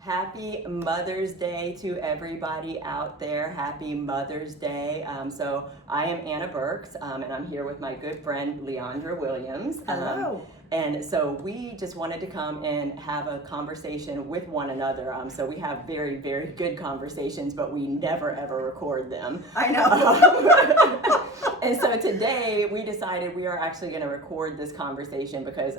Happy Mother's Day to everybody out there. Happy Mother's Day. So I am Anna Burks, and I'm here with my good friend Leandra Williams. Hello. And so we just wanted to come and have a conversation with one another. So we have very, very good conversations, but we never ever record them. I know. And so today we decided we are actually going to record this conversation because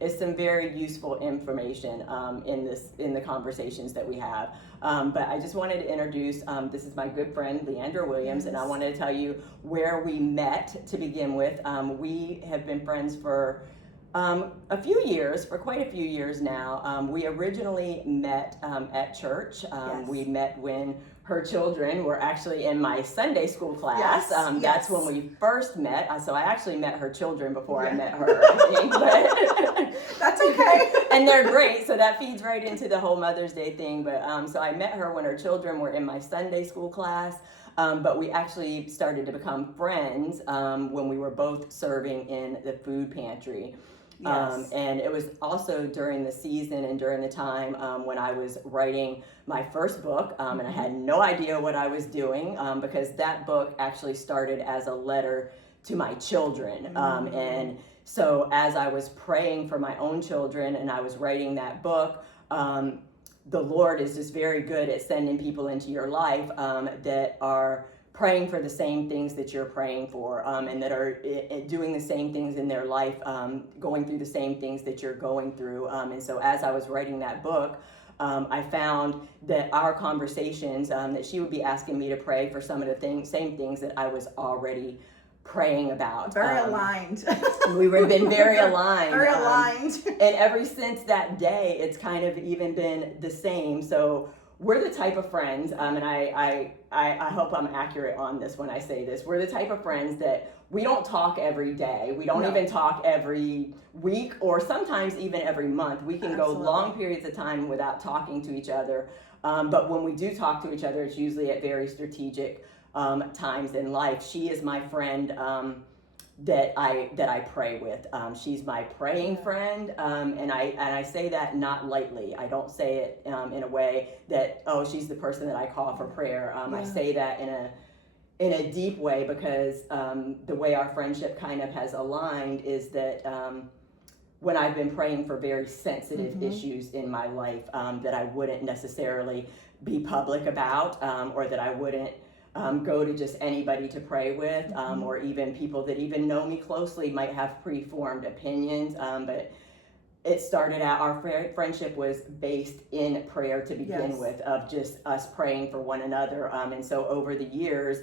it's some very useful information in the conversations that we have. But I just wanted to introduce, this is my good friend Leandra Williams, and I wanted to tell you where we met to begin with. We have been friends for quite a few years now. We originally met at church. We met when her children were actually in my Sunday school class. That's when we first met. So I actually met her children before I met her, I think. But that's okay. And they're great, so that feeds right into the whole Mother's Day thing. But so I met her when her children were in my Sunday school class. But we actually started to become friends when we were both serving in the food pantry. And it was also during the season and during the time when I was writing my first book, and I had no idea what I was doing because that book actually started as a letter to my children. And so as I was praying for my own children and I was writing that book, the Lord is just very good at sending people into your life that are praying for the same things that you're praying for, and that are doing the same things in their life, going through the same things that you're going through. And so as I was writing that book, I found that our conversations, that she would be asking me to pray for some of the same things that I was already praying about. Very aligned. We've been very aligned. Very aligned. And ever since that day, it's kind of even been the same. So we're the type of friends, and I hope I'm accurate on this when I say this. We're the type of friends that we don't talk every day. We don't even talk every week or sometimes even every month. We can go long periods of time without talking to each other. But when we do talk to each other, it's usually at very strategic times in life. She is my friend that I pray with. She's my praying friend, and I say that not lightly. I don't say it in a way that, oh, she's the person that I call for prayer. I say that in a deep way because the way our friendship kind of has aligned is that when I've been praying for very sensitive issues in my life that I wouldn't necessarily be public about, or that I wouldn't go to just anybody to pray with, or even people that even know me closely might have preformed opinions. But it started out, our friendship was based in prayer to begin with, of just us praying for one another. And so over the years,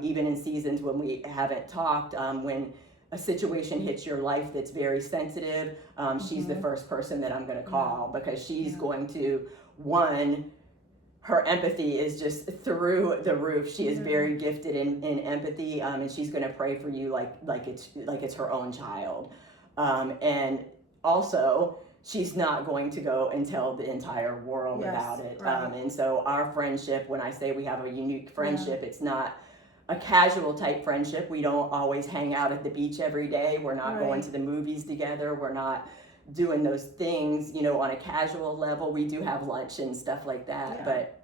even in seasons when we haven't talked, when a situation hits your life that's very sensitive, she's the first person that I'm going to call because she's going to, her empathy is just through the roof. She is very gifted in empathy, and she's going to pray for you like it's her own child. And also, she's not going to go and tell the entire world about it. Right. And so our friendship, when I say we have a unique friendship, it's not a casual type friendship. We don't always hang out at the beach every day. We're not going to the movies together. We're not doing those things, on a casual level. We do have lunch and stuff like that, but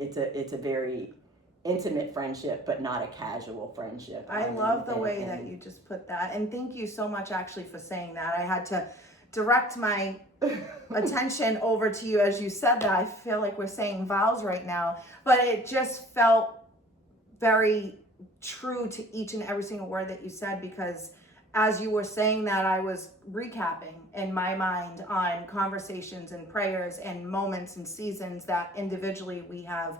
it's a very intimate friendship, but not a casual friendship. I love the way that you just put that, and thank you so much actually for saying that. I had to direct my attention over to you as you said that. I feel like we're saying vows right now, but it just felt very true to each and every single word that you said, because as you were saying that, I was recapping in my mind on conversations and prayers and moments and seasons that individually we have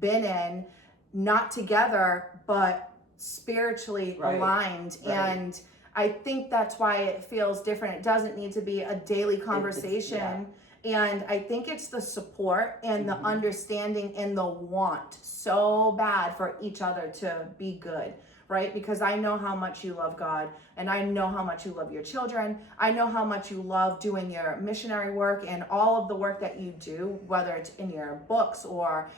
been in, not together, but spiritually aligned. And I think that's why it feels different. It doesn't need to be a daily conversation. And I think it's the support and the understanding and the want so bad for each other to be good, right? Because I know how much you love God, and I know how much you love your children. I know how much you love doing your missionary work and all of the work that you do, whether it's in your books or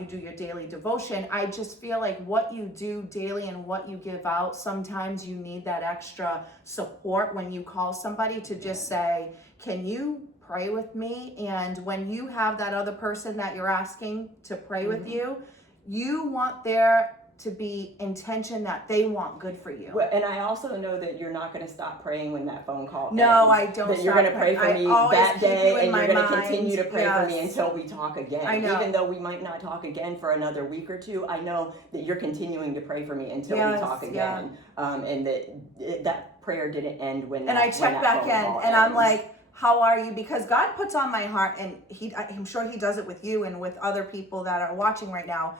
you do your daily devotion. I just feel like what you do daily and what you give out, sometimes you need that extra support when you call somebody to just say, can you pray with me. And when you have that other person that you're asking to pray with you want there to be intention that they want good for you. Well, and I also know that you're not going to stop praying when that phone call No, ends. I don't. That you're going to pray for me that day, and you're going to continue to pray for me Yes. until we talk again. I know. Even though we might not talk again for another week or two, I know that you're continuing to pray for me until we talk again. And that prayer didn't end when. And I check back in, and I'm like, how are you? Because God puts on my heart, and I'm sure he does it with you and with other people that are watching right now.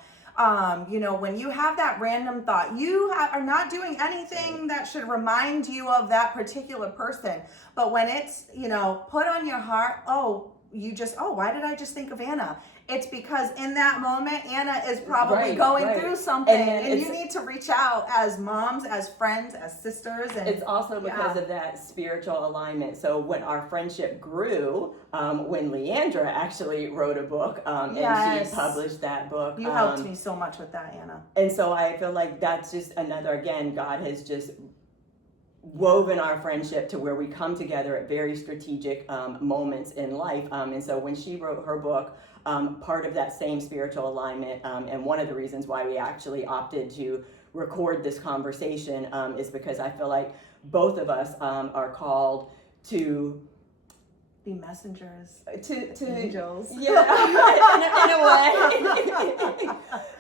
You know, when you have that random thought, you are not doing anything that should remind you of that particular person. But when it's, you know, put on your heart, why did I just think of Anna? It's because in that moment, Anna is probably going through something, and you need to reach out as moms, as friends, as sisters. And it's also because of that spiritual alignment. So when our friendship grew, when Leandra actually wrote a book, and she published that book. You helped me so much with that, Anna. And so I feel like that's just another, again, God has just woven our friendship to where we come together at very strategic moments in life. And so when she wrote her book, part of that same spiritual alignment, and one of the reasons why we actually opted to record this conversation is because I feel like both of us are called to be messengers, to angels. Yeah, in a way.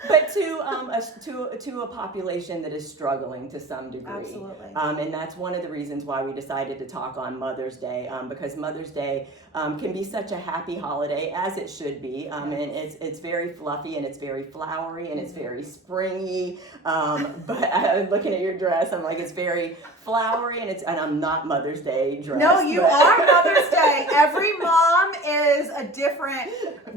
But to a population that is struggling to some degree. Absolutely. And that's one of the reasons why we decided to talk on Mother's Day, because Mother's Day can be such a happy holiday, as it should be. And it's very fluffy, and it's very flowery, and it's very springy. But looking at your dress, I'm like, it's very flowery, and I'm not Mother's Day dressed. No, you are Mother's Day. Every mom is a different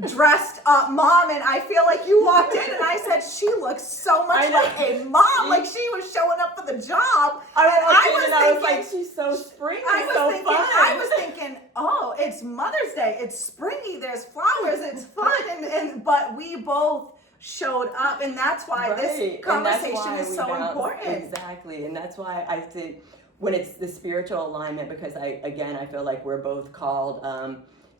dressed up mom, and I feel like you walked in and I said, she looks so much like a mom, like she was showing up for the job. I was like, she's so springy, I was thinking, oh, it's Mother's Day. It's springy. There's flowers. It's fun, but we both showed up, and that's why this conversation is so important. Exactly, and that's why I think when it's the spiritual alignment, because I feel like we're both called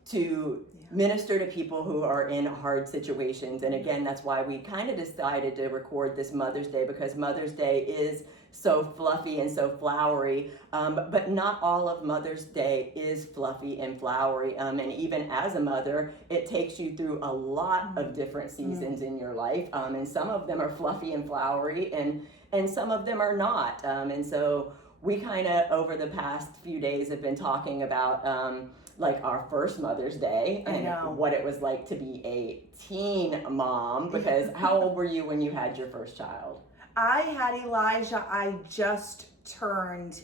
to minister to people who are in hard situations. And again, that's why we kind of decided to record this Mother's Day, because Mother's Day is so fluffy and so flowery, but not all of Mother's Day is fluffy and flowery. And even as a mother, it takes you through a lot of different seasons in your life. And some of them are fluffy and flowery, and some of them are not. And so we kind of, over the past few days, have been talking about like our first Mother's Day and what it was like to be a teen mom, because how old were you when you had your first child? I had Elijah. I just turned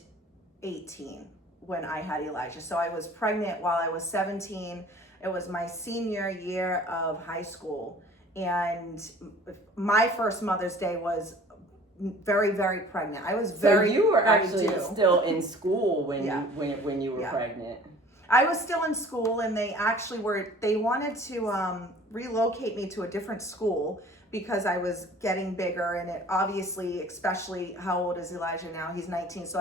18 when I had Elijah. So I was pregnant while I was 17. It was my senior year of high school. And my first Mother's Day was very, very pregnant. I was very, so you were very actually still in school when you were pregnant. I was still in school, and they wanted to relocate me to a different school because I was getting bigger, and it obviously, especially, how old is Elijah now? He's 19, so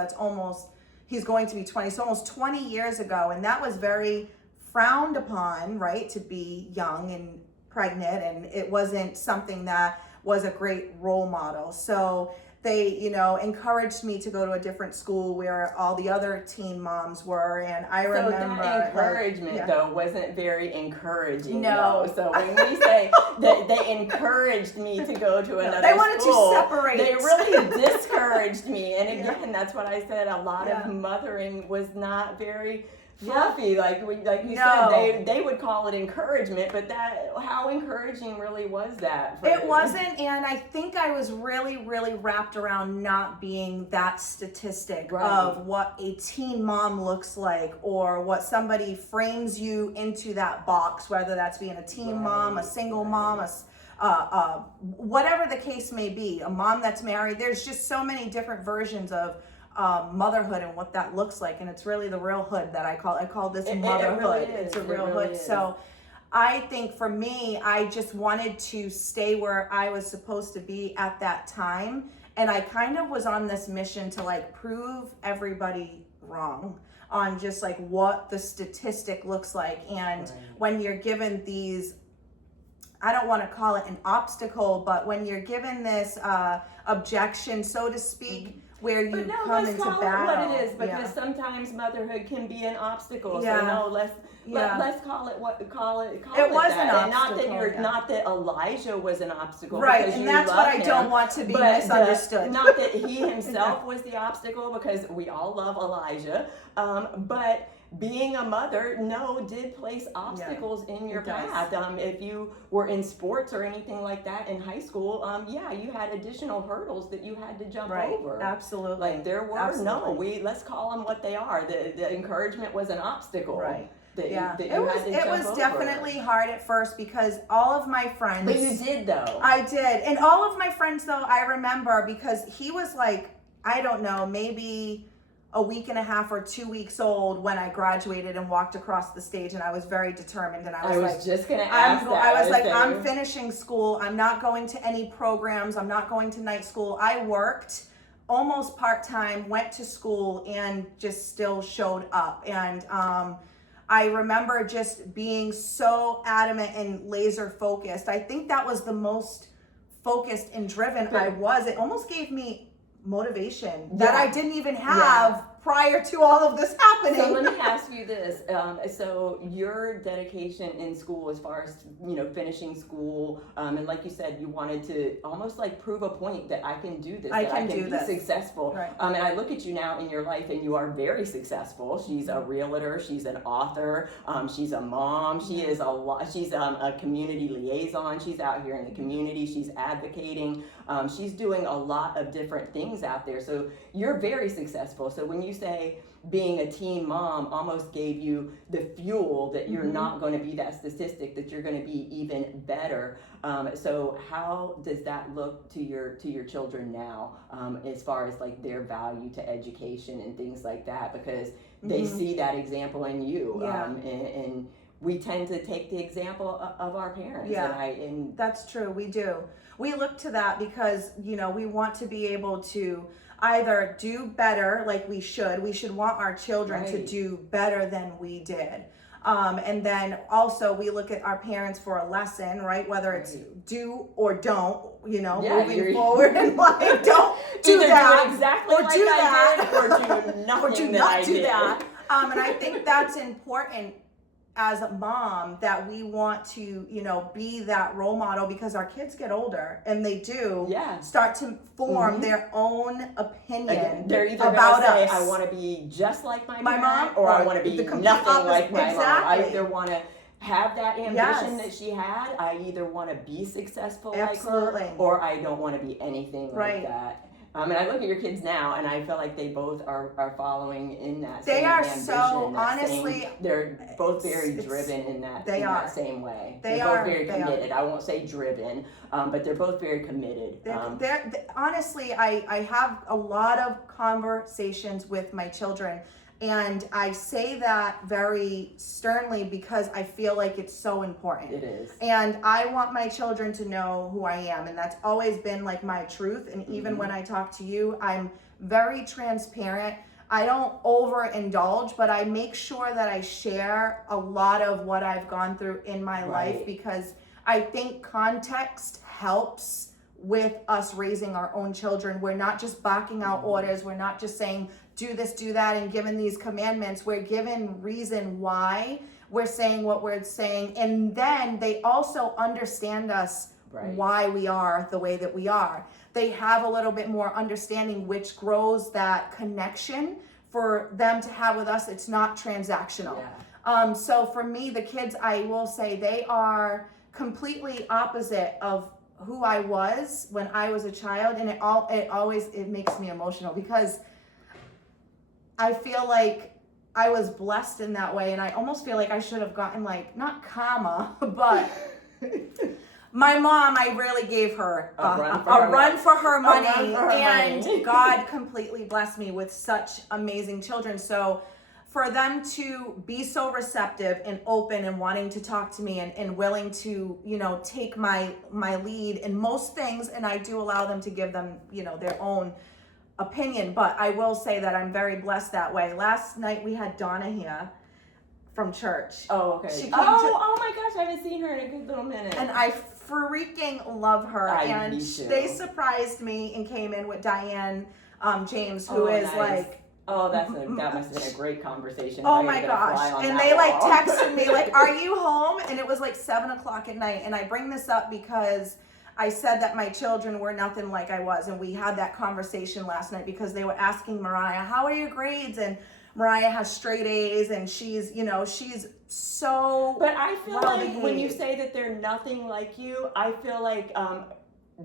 he's going to be 20, so almost 20 years ago, and that was very frowned upon, right, to be young and pregnant, and it wasn't something that was a great role model. So they, encouraged me to go to a different school where all the other teen moms were, and I remember that encouragement though wasn't very encouraging. No. Though. So when we say that they encouraged me to go to another they wanted school, to separate. They really discouraged me. And again, that's what I said. A lot of mothering was not very fluffy, like you said, they would call it encouragement, but how encouraging really was that? It wasn't, and I think I was really, really wrapped around not being that statistic of what a teen mom looks like, or what somebody frames you into that box, whether that's being a teen mom, a single mom, whatever the case may be, a mom that's married. There's just so many different versions of motherhood and what that looks like, and it's really the real hood that I call this motherhood. Really it's a real hood. So I think for me, I just wanted to stay where I was supposed to be at that time, and I kind of was on this mission to prove everybody wrong on just like what the statistic looks like. And when you're given these, I don't want to call it an obstacle, but when you're given this objection, so to speak, where you come into battle. What it is, because sometimes motherhood can be an obstacle. So no, let's call it what call it. It was an obstacle. And not that not that Elijah was an obstacle, right? And that's what I don't want to be misunderstood. Not that he himself was the obstacle, because we all love Elijah, but being a mother, did place obstacles in your path. If you were in sports or anything like that in high school, you had additional hurdles that you had to jump over. Absolutely. Like there were let's call them what they are. The encouragement was an obstacle. Right. It was definitely hard at first, because all of my friends. But you did though. I did, and all of my friends though, I remember, because he was like, I don't know, maybe a week and a half or 2 weeks old when I graduated and walked across the stage, and I was very determined, and I was just gonna ask I'm finishing school, I'm not going to any programs, I'm not going to night school. I worked almost part-time, went to school, and just still showed up. And I remember just being so adamant and laser focused. I think that was the most focused and driven I was. It almost gave me motivation that I didn't even have prior to all of this happening. So let me ask you this. So your dedication in school, as far as, finishing school, and like you said, you wanted to almost like prove a point that I can do this, I can be successful. Right. And I look at you now in your life, and you are very successful. She's a realtor, she's an author, she's a mom, she is she's a community liaison, she's out here in the community, she's advocating, she's doing a lot of different things out there. So you're very successful. So when you say being a teen mom almost gave you the fuel that you're not going to be that statistic, that you're going to be even better. So how does that look to your children now, as far as like their value to education and things like that? Because they see that example in you, and we tend to take the example of our parents. And that's true. We do. We look to that because, we want to be able to either do better like we should. We should want our children to do better than we did. And then also we look at our parents for a lesson, right? Whether it's do or don't, moving forward in life, don't do that. Do it exactly or like do I that. did, or do nothing or do that not I do did. that. And I think that's important as a mom, that we want to, be that role model, because our kids get older and they do start to form their own opinion. They're either about say, us. I want to be just like my mom, or I want to be nothing like my mom. I either want to have that ambition that she had. I either want to be successful like her, or I don't want to be anything like that. And I look at your kids now, and I feel like they both are following in that same ambition. They are so, honestly, they're both very driven in that same way. They're both very committed. I won't say driven, but they're both very committed. Honestly, I have a lot of conversations with my children, and I say that very sternly because I feel like it's so important. It is. And I want my children to know who I am, and that's always been like my truth. And even when I talk to you, I'm very transparent. I don't overindulge, but I make sure that I share a lot of what I've gone through in my life, because I think context helps with us raising our own children. We're not just barking out orders. We're not just saying, do this, do that, and given these commandments. We're given reason why we're saying what we're saying. And then they also understand us why we are the way that we are. They have a little bit more understanding, which grows that connection for them to have with us. It's not transactional. So for me, the kids, I will say, they are completely opposite of who I was when I was a child. And it always makes me emotional, because I feel like I was blessed in that way, and I almost feel like I should have gotten, like, not karma, but my mom, I really gave her a run for her money, and God completely blessed me with such amazing children. So for them to be so receptive and open and wanting to talk to me and willing to, take my lead in most things, and I do allow them to give them, their own opinion, but I will say that I'm very blessed that way. Last night we had Donna here from church. Oh, okay. She came Oh my gosh, I haven't seen her in a good little minute. and I freaking love her. And me too. they surprised me and came in with Diane James, who is nice. like, that must have been a great conversation. oh If I my could get a fly gosh. on And that they like wall. texted me like, are you home? And it was like 7:00 at night. And I bring this up because I said that my children were nothing like I was. And we had that conversation last night because they were asking Mariah, how are your grades? And Mariah has straight A's and she's, you know, she's so But I feel well like when you behaved. say that they're nothing like you, I feel like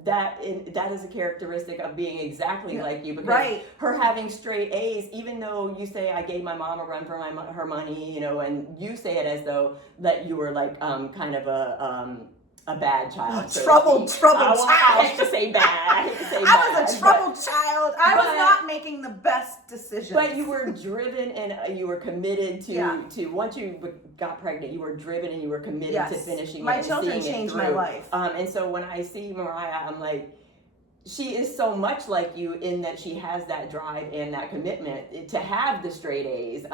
that is a characteristic of being exactly like you, because Right. her having straight A's, even though you say I gave my mom a run for her money, you know, and you say it as though that you were like kind of a bad child. So troubled child. I hate to say bad. I hate to say I bad, was a troubled child. I was but- not making the best decisions. But you were driven and you were committed to, Yeah. once you got pregnant, you were driven and you were committed Yes. to finishing My it and children seeing it changed my through. life. And so when I see Mariah, I'm like, she is so much like you in that she has that drive and that commitment to have the straight A's.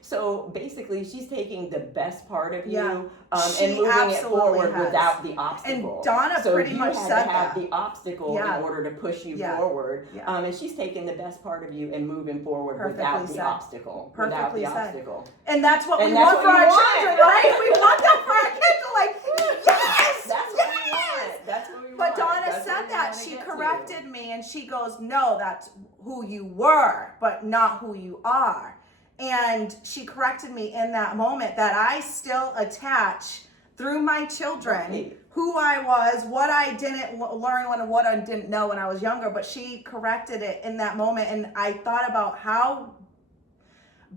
So basically, she's taking the best part of Yeah. you She and moving it absolutely forward has. without the obstacle. And Donna so pretty you much had said to have that. the obstacle Yeah. in order to push you Yeah. forward. Yeah. And she's taking the best part of you and moving forward Perfectly without the said. obstacle. Perfectly without the said. obstacle. And that's what And we that's want what for you our want. children, right? We want that for our kids to like, yes! That's what we want. That's what we want. But Donna That's what said we that. wanna She get to. corrected me and she goes, no, that's who you were, but not who you are. And she corrected me in that moment that I still attach through my children Right. who I was, what I didn't learn when, what I didn't know when I was younger, but she corrected it in that moment. And I thought about how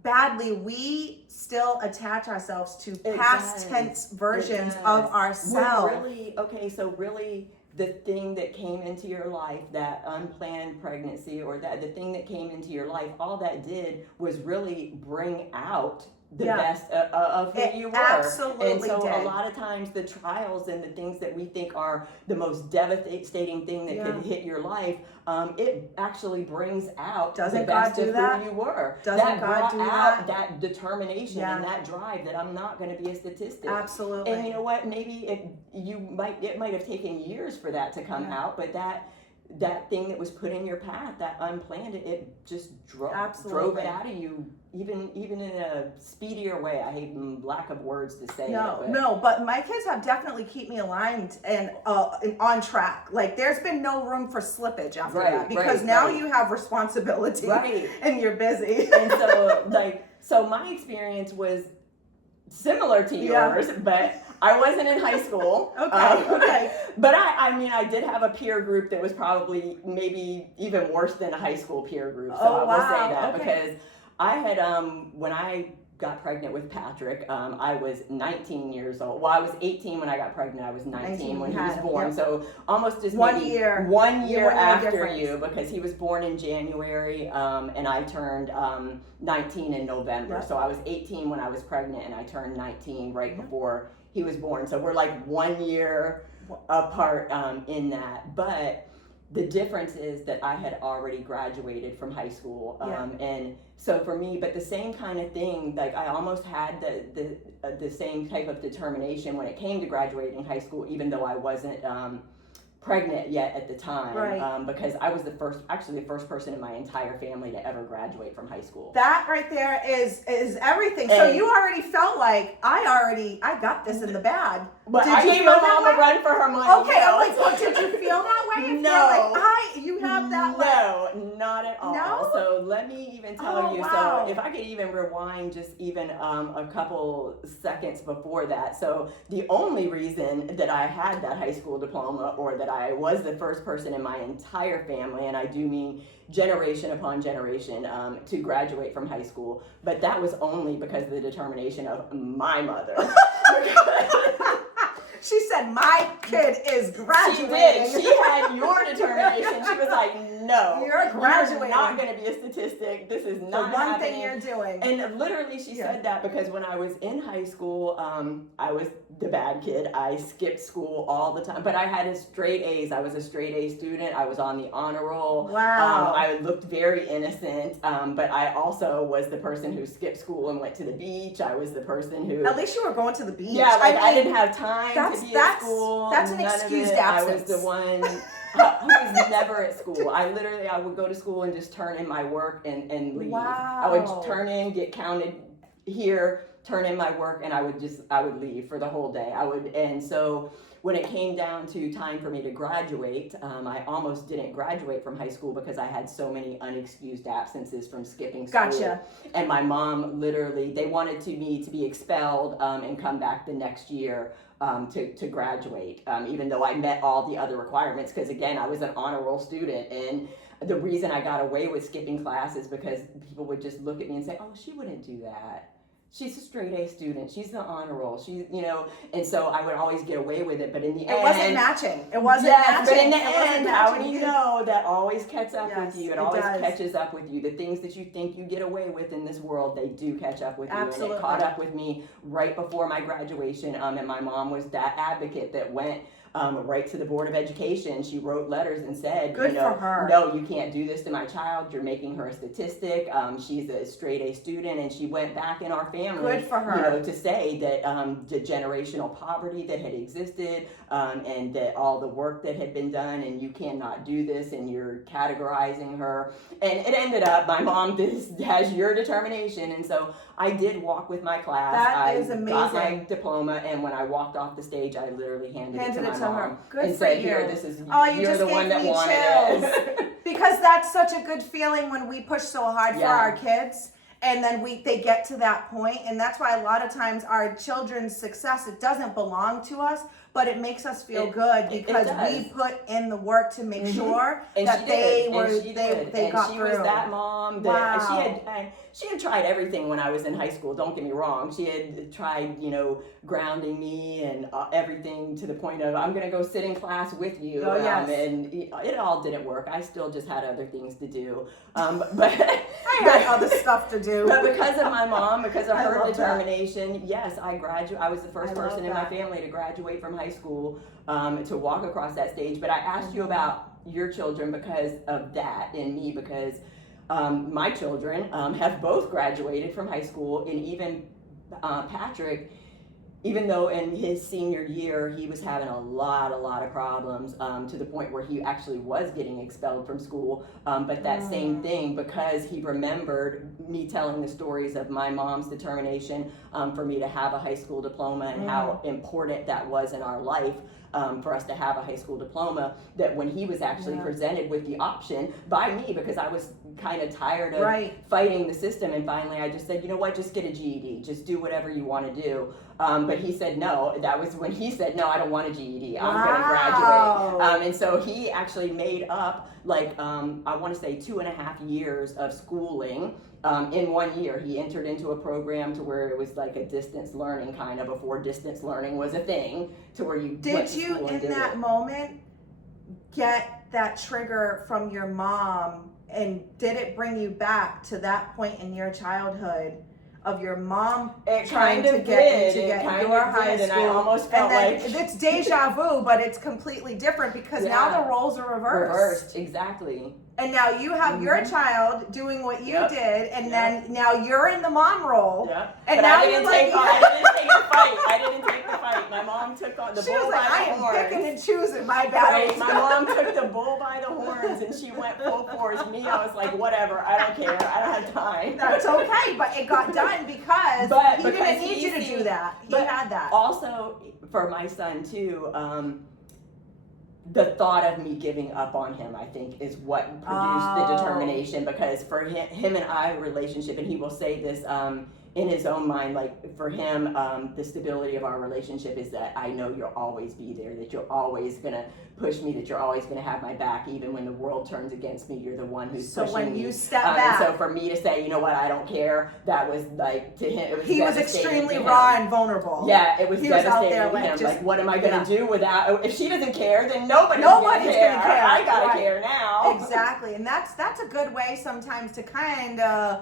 badly we still attach ourselves to past does. tense versions It of does. ourselves. Well, really, okay, so really the thing that came into your life, that unplanned pregnancy, or that the thing that came into your life, all that did was really bring out the Yeah. best of who It you were. absolutely And so did. a lot of times the trials and the things that we think are the most devastating thing that could hit your life, it actually brings out Doesn't the best God do of that? who you were. Doesn't that God brought do out that? determination Yeah. and that drive that I'm not going to be a statistic. Absolutely. And you know what? Maybe it might have taken years for that to come out, but that thing that was put in your path, that unplanned, it just drove Absolutely. it out of you, even in a speedier way. I hate lack of words to say it. But my kids have definitely keep me aligned and on track. Like there's been no room for slippage after that because now you have responsibility and you're busy. And so my experience was similar to yours, but I wasn't in high school. Okay. But I did have a peer group that was probably maybe even worse than a high school peer group. So I will say that because I had, when I got pregnant with Patrick, I was 19 years old. Well, I was 18 when I got pregnant. I was 19 when he was born. Yep. So almost as one year after difference. you, because he was born in January, and I turned 19 in November. Yep. So I was 18 when I was pregnant, and I turned 19 right before he was born. So we're like 1 year apart in that. But the difference is that I had already graduated from high school, and so for me, but the same kind of thing, like I almost had the same type of determination when it came to graduating high school, even though I wasn't pregnant yet at the time, because I was the first person in my entire family to ever graduate from high school. That right there is everything. So you already felt like I got this in the bag. But did I you gave feel my that mom way? a run for her money. Okay, I'm like, well, did you feel that way? You No. feel like you have that. No, not at all. No? So let me even tell you. Wow. So if I could even rewind just even a couple seconds before that. So the only reason that I had that high school diploma, or that I was the first person in my entire family, and I do mean generation upon generation, to graduate from high school, but that was only because of the determination of my mother. She said, my kid is She graduating. did. She had your determination. She was like, no, You're graduating. You're not going to be a statistic. This is The not one happening. thing you're doing. And literally, she said that because when I was in high school, I was the bad kid. I skipped school all the time, but I had straight A's. I was a straight A student. I was on the honor roll. Wow. I looked very innocent, but I also was the person who skipped school and went to the beach. I was the person who. At least you were going to the beach. Yeah, like I mean, didn't have time to be at school. That's an none of excused it. absence. I was the one who was never at school. I would go to school and just turn in my work and leave. Wow. I would turn in, get counted here, turn in my work, and I would leave for the whole day. And so when it came down to time for me to graduate, I almost didn't graduate from high school because I had so many unexcused absences from skipping school. Gotcha. And my mom literally, they wanted me to be expelled and come back the next year to graduate, even though I met all the other requirements, because again, I was an honor roll student. And the reason I got away with skipping class is because people would just look at me and say, oh, she wouldn't do that. She's a straight A student. She's the honor roll. And so I would always get away with it. But in the end, it wasn't matching. It wasn't yes, matching. but in the It wasn't end, how matching. do you know that always catches up Yes, with you? It it always does. catches up with you. The things that you think you get away with in this world, they do catch up with you. Absolutely. And it caught up with me right before my graduation. And my mom was that advocate that went right to the Board of Education. She wrote letters and said, Good for her. no, you can't do this to my child. You're making her a statistic. She's a straight A student. And she went back in our family. Good for her. To say that the generational poverty that had existed and that all the work that had been done, and you cannot do this, and you're categorizing her. And it ended up, my mom has your determination. And so I did walk with my class. That is amazing. I got my diploma, and when I walked off the stage, I literally handed it to my mom her. Good and for said, you. "Here, this is Oh, you you're just the gave one that me wanted chills. it." Because that's such a good feeling when we push so hard for Yeah. our kids, and then they get to that point, and that's why a lot of times our children's success, it doesn't belong to us, but it makes us feel good because we put in the work to make sure And that she they did. were And she did. they And got she through. was that mom that Wow. she had tried everything when I was in high school. Don't get me wrong. She had tried, grounding me and everything to the point of I'm gonna go sit in class with you. Oh, yes. And it all didn't work. I still just had other things to do. But I had other stuff to do. But because of my mom, because of I her love that. determination, yes, I was the first I love person in my that. family to graduate from high school, to walk across that stage. But I asked you about your children because of that, and me because my children have both graduated from high school, and even Patrick, even though in his senior year he was having a lot of problems, to the point where he actually was getting expelled from school, but that same thing, because he remembered me telling the stories of my mom's determination for me to have a high school diploma and how important that was in our life, for us to have a high school diploma, that when he was actually presented with the option by me, because I was kind of tired of fighting the system, and finally I just said, you know what, just get a GED, just do whatever you want to do. But he said no. That was when he said, no, I don't want a GED. I'm going to graduate. And so he actually made up I want to say 2.5 years of schooling in 1 year. He entered into a program to where it was like a distance learning kind of, before distance learning was a thing, to where you Did you in that moment get that trigger from your mom, and did it bring you back to that point in your childhood of your mom trying to get you to get your high school? And I almost felt and then it's deja vu, but it's completely different because now the roles are reversed. Exactly. And now you have your child doing what you did, and then now you're in the mom role. Yeah. And but now I didn't take the fight. I didn't take the fight. My mom took on the she bull was by like, the I am horns. picking and choosing my battles. Right. My mom took the bull by the horns, and she went full force. Me, I was like, whatever. I don't care. I don't have time. That's okay, but it got done because he didn't need you to do that. He had that. Also, for my son too, the thought of me giving up on him, I think, is what produced the determination. Because for him and I relationship, and he will say this, in his own mind, like for him, the stability of our relationship is that I know you'll always be there, that you're always gonna push me, that you're always gonna have my back, even when the world turns against me. You're the one who's pushing me. So when you step back, and so for me to say, you know what, I don't care, that was like to him. It was he was extremely raw and vulnerable. Yeah, it was devastating there, to like, him. just, like, what am I gonna do without? If she doesn't care, then nobody's gonna care. care. I gotta Right. care now. Exactly, and that's a good way sometimes to kind of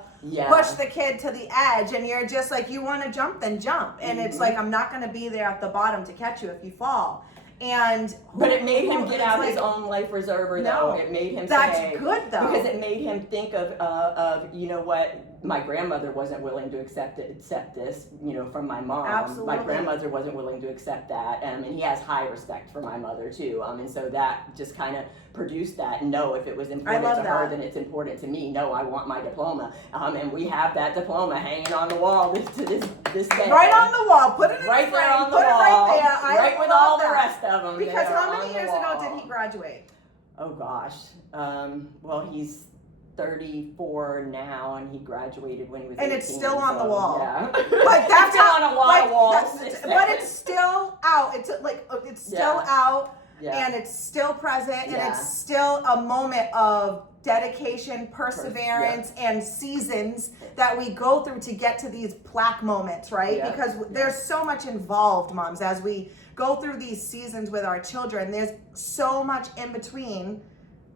push the kid to the edge, and you're just like, you want to jump, then jump, and it's like, I'm not going to be there at the bottom to catch you if you fall. But it made him get out his own life reserver, though. It made him say, good, though, because it made him think of you know what, my grandmother wasn't willing to accept this, you know, from my mom. Absolutely. My grandmother wasn't willing to accept that, and he has high respect for my mother too. And so that just kind of produced that. No, if it was important to her, then it's important to me. No, I want my diploma, and we have that diploma hanging on the wall to this day. Right on the wall. Put it in right the there frame. on the Put wall. it right there. Right with all the rest of them. Because how many years ago did he graduate? Oh gosh. Well, he's 34 now, and he graduated when he was 18. And it's still on the wall. Yeah. Like that's still on a lot of walls. But it's still out. It's still out. Yeah. And it's still present, and it's still a moment of dedication, perseverance, and seasons that we go through to get to these plaque moments, right? Yeah. Because there's so much involved, moms, as we go through these seasons with our children. There's so much in between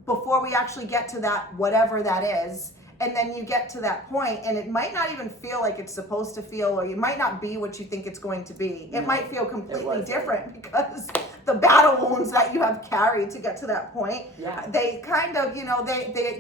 before we actually get to that, whatever that is. And then you get to that point, and it might not even feel like it's supposed to feel, or you might not be what you think it's going to be. It might feel completely different because the battle wounds that you have carried to get to that point, they kind of, you know,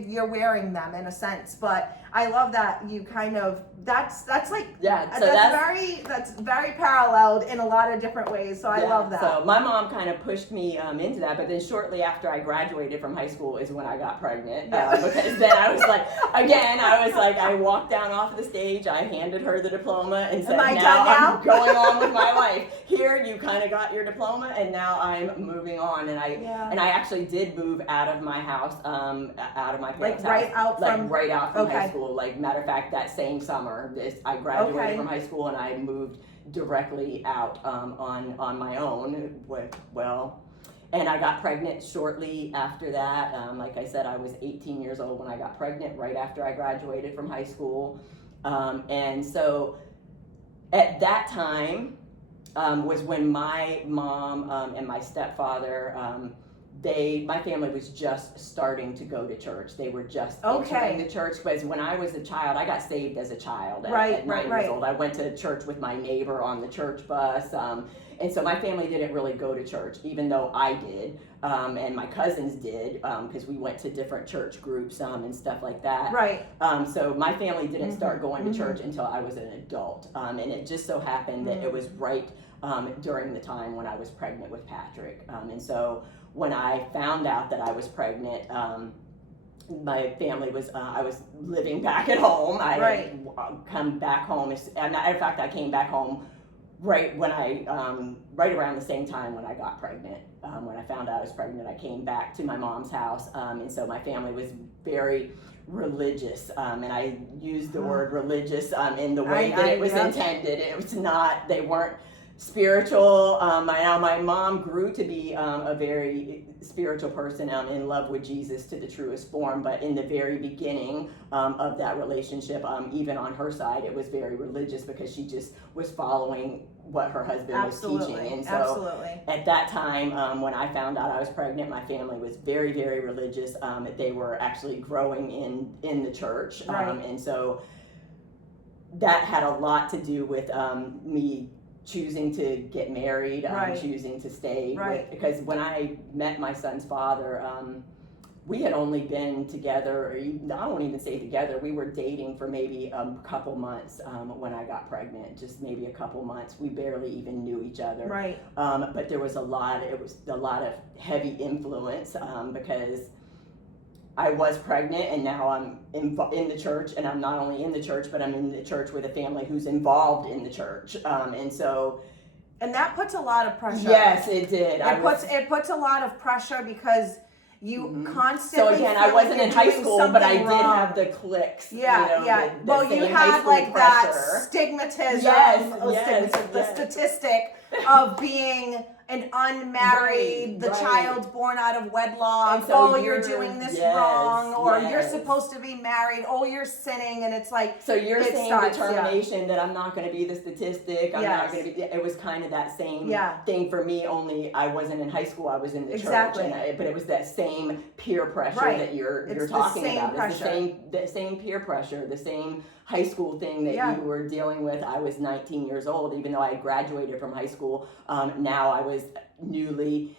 you're wearing them in a sense. But I love that you kind of, that's like, that's very paralleled in a lot of different ways. So I love that. So my mom kind of pushed me into that, but then shortly after I graduated from high school is when I got pregnant. Because then I was like, I walked down off the stage, I handed her the diploma and said, now I'm going on with my life. Here, you kind of got your diploma, and now I'm moving on. And I actually did move out of my house, out of my parents' house. Right out from high school. Like, matter of fact, that same summer, I graduated from high school, and I moved directly out on my own. And I got pregnant shortly after that. Like I said, I was 18 years old when I got pregnant, right after I graduated from high school. And so at that time was when my mom and my stepfather, my family was just starting to go to church. They were just entering the church, because when I was a child, I got saved as a child at 9 years old. I went to church with my neighbor on the church bus. And so my family didn't really go to church, even though I did, and my cousins did, because we went to different church groups and stuff like that. So my family didn't start going to church until I was an adult. And it just so happened that it was right during the time when I was pregnant with Patrick. And so when I found out that I was pregnant, my family was, I was living back at home. I had come back home. As a matter of fact, I came back home right around the same time when I got pregnant. When I found out I was pregnant, I came back to my mom's house, and so my family was very religious, and I used the word religious in the way that it was intended. It was not, they weren't spiritual. My mom grew to be a very spiritual person, in love with Jesus to the truest form, but in the very beginning of that relationship, even on her side, it was very religious, because she just was following what her husband was teaching. And so at that time, when I found out I was pregnant, my family was very, very religious. They were actually growing in the church. And so that had a lot to do with me choosing to get married, choosing to stay, because when I met my son's father, we had only been together, I won't even say together, we were dating for maybe a couple months when I got pregnant, just maybe a couple months. We barely even knew each other. But there was a lot of heavy influence, because I was pregnant, and now I'm in the church, and I'm not only in the church, but I'm in the church with a family who's involved in the church, and that puts a lot of pressure. Yes, it did. It puts a lot of pressure, because You So constantly again, feel I like wasn't you're in high doing school, but I something did wrong. have the clicks. Yeah, the well, you same high had school like pressure. that stigmatism, the Yes. statistic of being an unmarried, the Right. child born out of wedlock. And so you're doing this wrong, or you're supposed to be married. You're sinning, and it's like so you're it saying starts, determination that I'm not going to be the statistic. I'm not Yes. going to be. It was kind of that same Yeah. thing for me. Only I wasn't in high school. I was in the Exactly. church, but it was that same peer pressure Right. that you're It's the talking same about. pressure. It's the same peer pressure, the same high school thing that Yeah. you were dealing with. I was 19 years old, even though I had graduated from high school. Now I was newly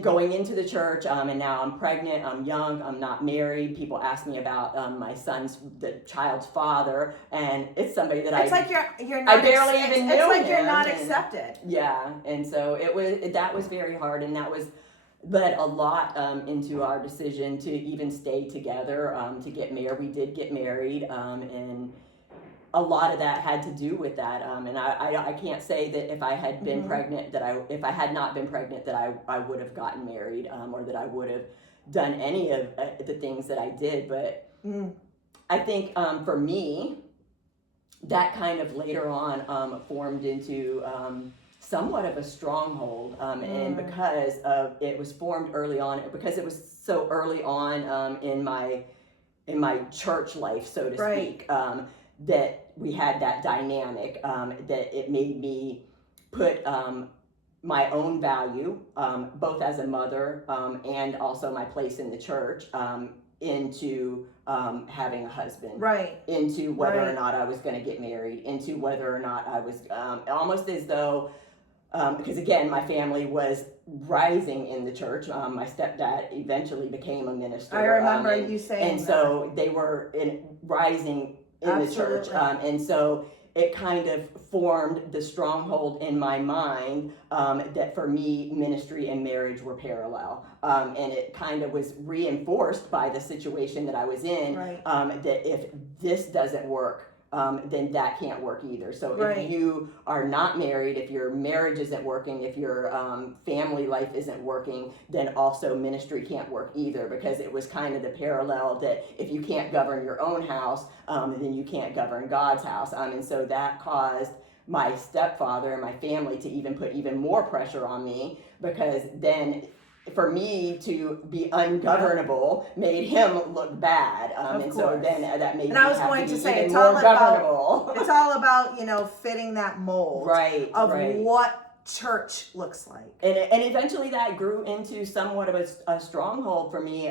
going into the church, and now I'm pregnant, I'm young, I'm not married. People ask me about the child's father, and it's somebody that it's like you're not I barely even knew it's like him, you're not and- accepted. Yeah, and so that was very hard, and that was led a lot into our decision to even stay together, to get married. We did get married, and a lot of that had to do with that, and I can't say that if I had been pregnant if I had not been pregnant that I would have gotten married, or that I would have done any of the things that I did, but I think for me that kind of later on formed into somewhat of a stronghold, and because it was formed early on, because it was so early on in my church life, so to speak, that we had that dynamic, that it made me put my own value, both as a mother and also my place in the church, into having a husband, into whether or not I was going to get married, into whether or not I was almost as though, because again, my family was rising in the church. My stepdad eventually became a minister. I remember you saying and so they were rising in the church, and so it kind of formed the stronghold in my mind, that for me ministry and marriage were parallel, and it kind of was reinforced by the situation that I was in, that if this doesn't work, then that can't work either. So if you are not married, if your marriage isn't working, if your family life isn't working, then also ministry can't work either, because it was kind of the parallel that if you can't govern your own house, then you can't govern God's house. And so that caused my stepfather and my family to even put even more pressure on me, because then for me to be ungovernable made him look bad, and so then that made me I was have going to be say even it's more all governable. about it's all about fitting that mold of what church looks like, and eventually that grew into somewhat of a stronghold for me,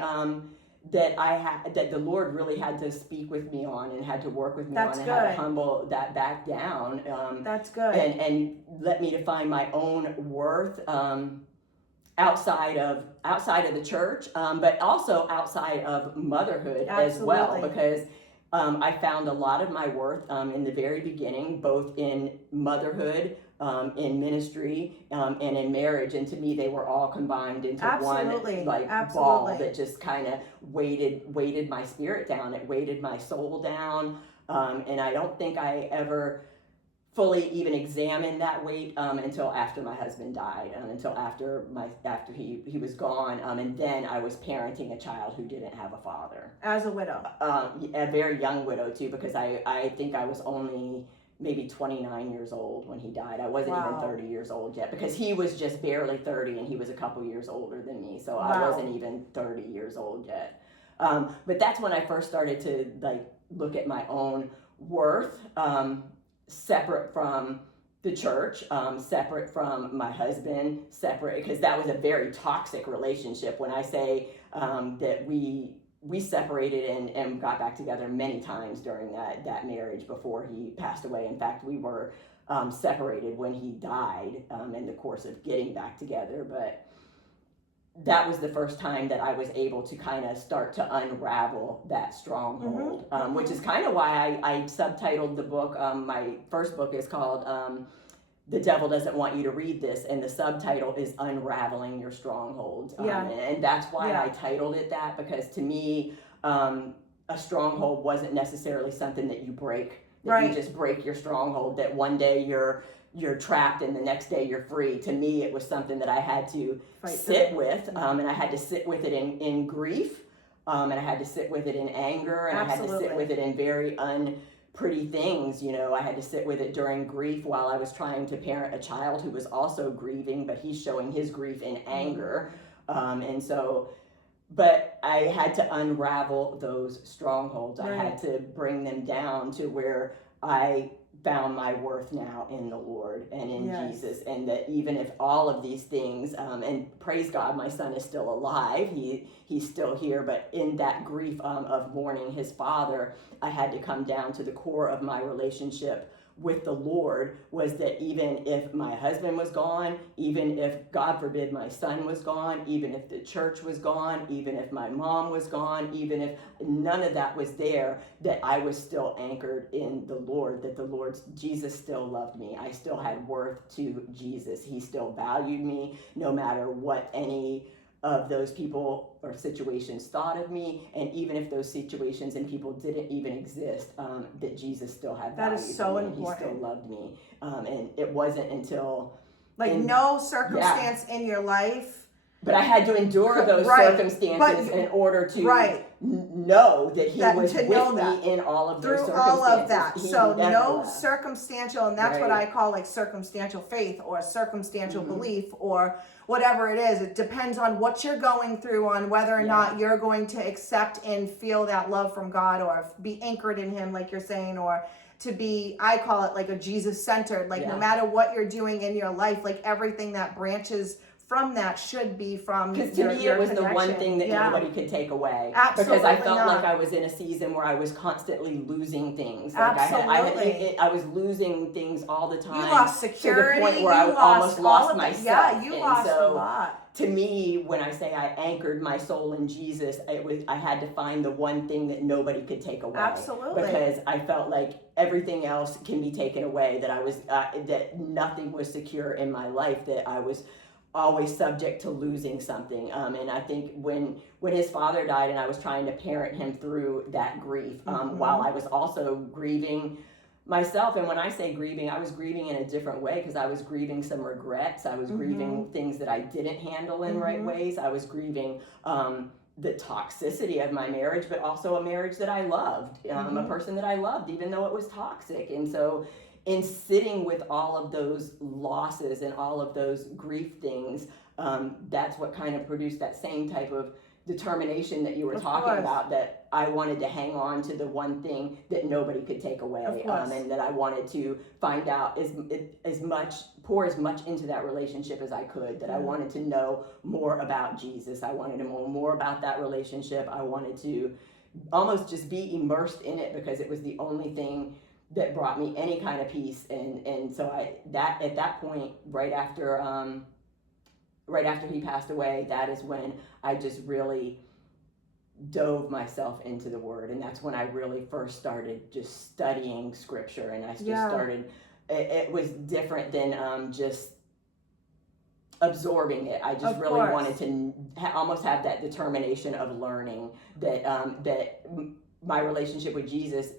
that the Lord really had to speak with me on and had to work with me on, and had to humble that back down. That's good. And let me to find my own worth, outside of the church, but also outside of motherhood as well, because I found a lot of my worth in the very beginning, both in motherhood, in ministry, and in marriage, and to me they were all combined into one ball that just kind of weighted my spirit down. It weighted my soul down, and I don't think I ever fully even examined that weight until after my husband died, until after he was gone, and then I was parenting a child who didn't have a father, as a widow, a very young widow too, because I think I was only maybe 29 years old when he died. I wasn't even 30 years old yet, because he was just barely 30 and he was a couple years older than me, so I wasn't even 30 years old yet. But that's when I first started to look at my own worth, separate from the church, separate from my husband, separate, because that was a very toxic relationship. When I say that we separated and got back together many times during that marriage before he passed away. In fact, we were separated when he died, in the course of getting back together, but that was the first time that I was able to kind of start to unravel that stronghold, which is kind of why I subtitled the book. My first book is called The Devil Doesn't Want You to Read This, and the subtitle is Unraveling Your Strongholds. And that's why I titled it that, because to me, a stronghold wasn't necessarily something that you break that you just break your stronghold, that one day you're trapped and the next day you're free. To me, it was something that I had to sit with, and I had to sit with it in grief, and I had to sit with it in anger, and I had to sit with it in very unpretty things. You know, I had to sit with it during grief while I was trying to parent a child who was also grieving, but he's showing his grief in anger. But I had to unravel those strongholds. I had to bring them down to where I found my worth now in the Lord and in Jesus. And that even if all of these things, and praise God, my son is still alive. He's still here. But in that grief of mourning his father, I had to come down to the core of my relationship with the Lord, was that even if my husband was gone, even if, God forbid, my son was gone, even if the church was gone, even if my mom was gone, even if none of that was there, that I was still anchored in the Lord, that Jesus still loved me. I still had worth to Jesus. He still valued me, no matter what any of those people or situations thought of me, and even if those situations and people didn't even exist, that Jesus still had value. That is so important. And he still loved me, and it wasn't until no circumstance in your life. But I had to endure those circumstances in order to know that he was with me in all of those circumstances. Through all of that. So no circumstantial, and that's what I call like circumstantial faith or circumstantial belief or whatever it is. It depends on what you're going through, on whether or not you're going to accept and feel that love from God, or be anchored in him, like you're saying, or to be, I call it like a Jesus-centered, like no matter what you're doing in your life, like everything that branches from that should be from your connection. Because to me, it was the one thing that nobody could take away. Absolutely. Because I felt like I was in a season where I was constantly losing things. Like I was losing things all the time. You lost security. To the point where I almost lost myself. Yeah, you lost a lot. To me, when I say I anchored my soul in Jesus, I had to find the one thing that nobody could take away. Absolutely. Because I felt like everything else can be taken away. That I was that nothing was secure in my life. That I was always subject to losing something. And I think when his father died and I was trying to parent him through that grief, while I was also grieving myself. And when I say grieving, I was grieving in a different way, because I was grieving some regrets. I was grieving things that I didn't handle in right ways. I was grieving the toxicity of my marriage, but also a marriage that I loved, a person that I loved, even though it was toxic. And so in sitting with all of those losses and all of those grief things, that's what kind of produced that same type of determination that you were talking about, that I wanted to hang on to the one thing that nobody could take away, and that I wanted to find out pour as much into that relationship as I could, that I wanted to know more about Jesus. I wanted to know more about that relationship. I wanted to almost just be immersed in it, because it was the only thing that brought me any kind of peace. And so at that point, right after he passed away, that is when I just really dove myself into the Word. And that's when I really first started just studying Scripture. And I just started, it was different than just absorbing it. I just really wanted to almost have that determination of learning that that my relationship with Jesus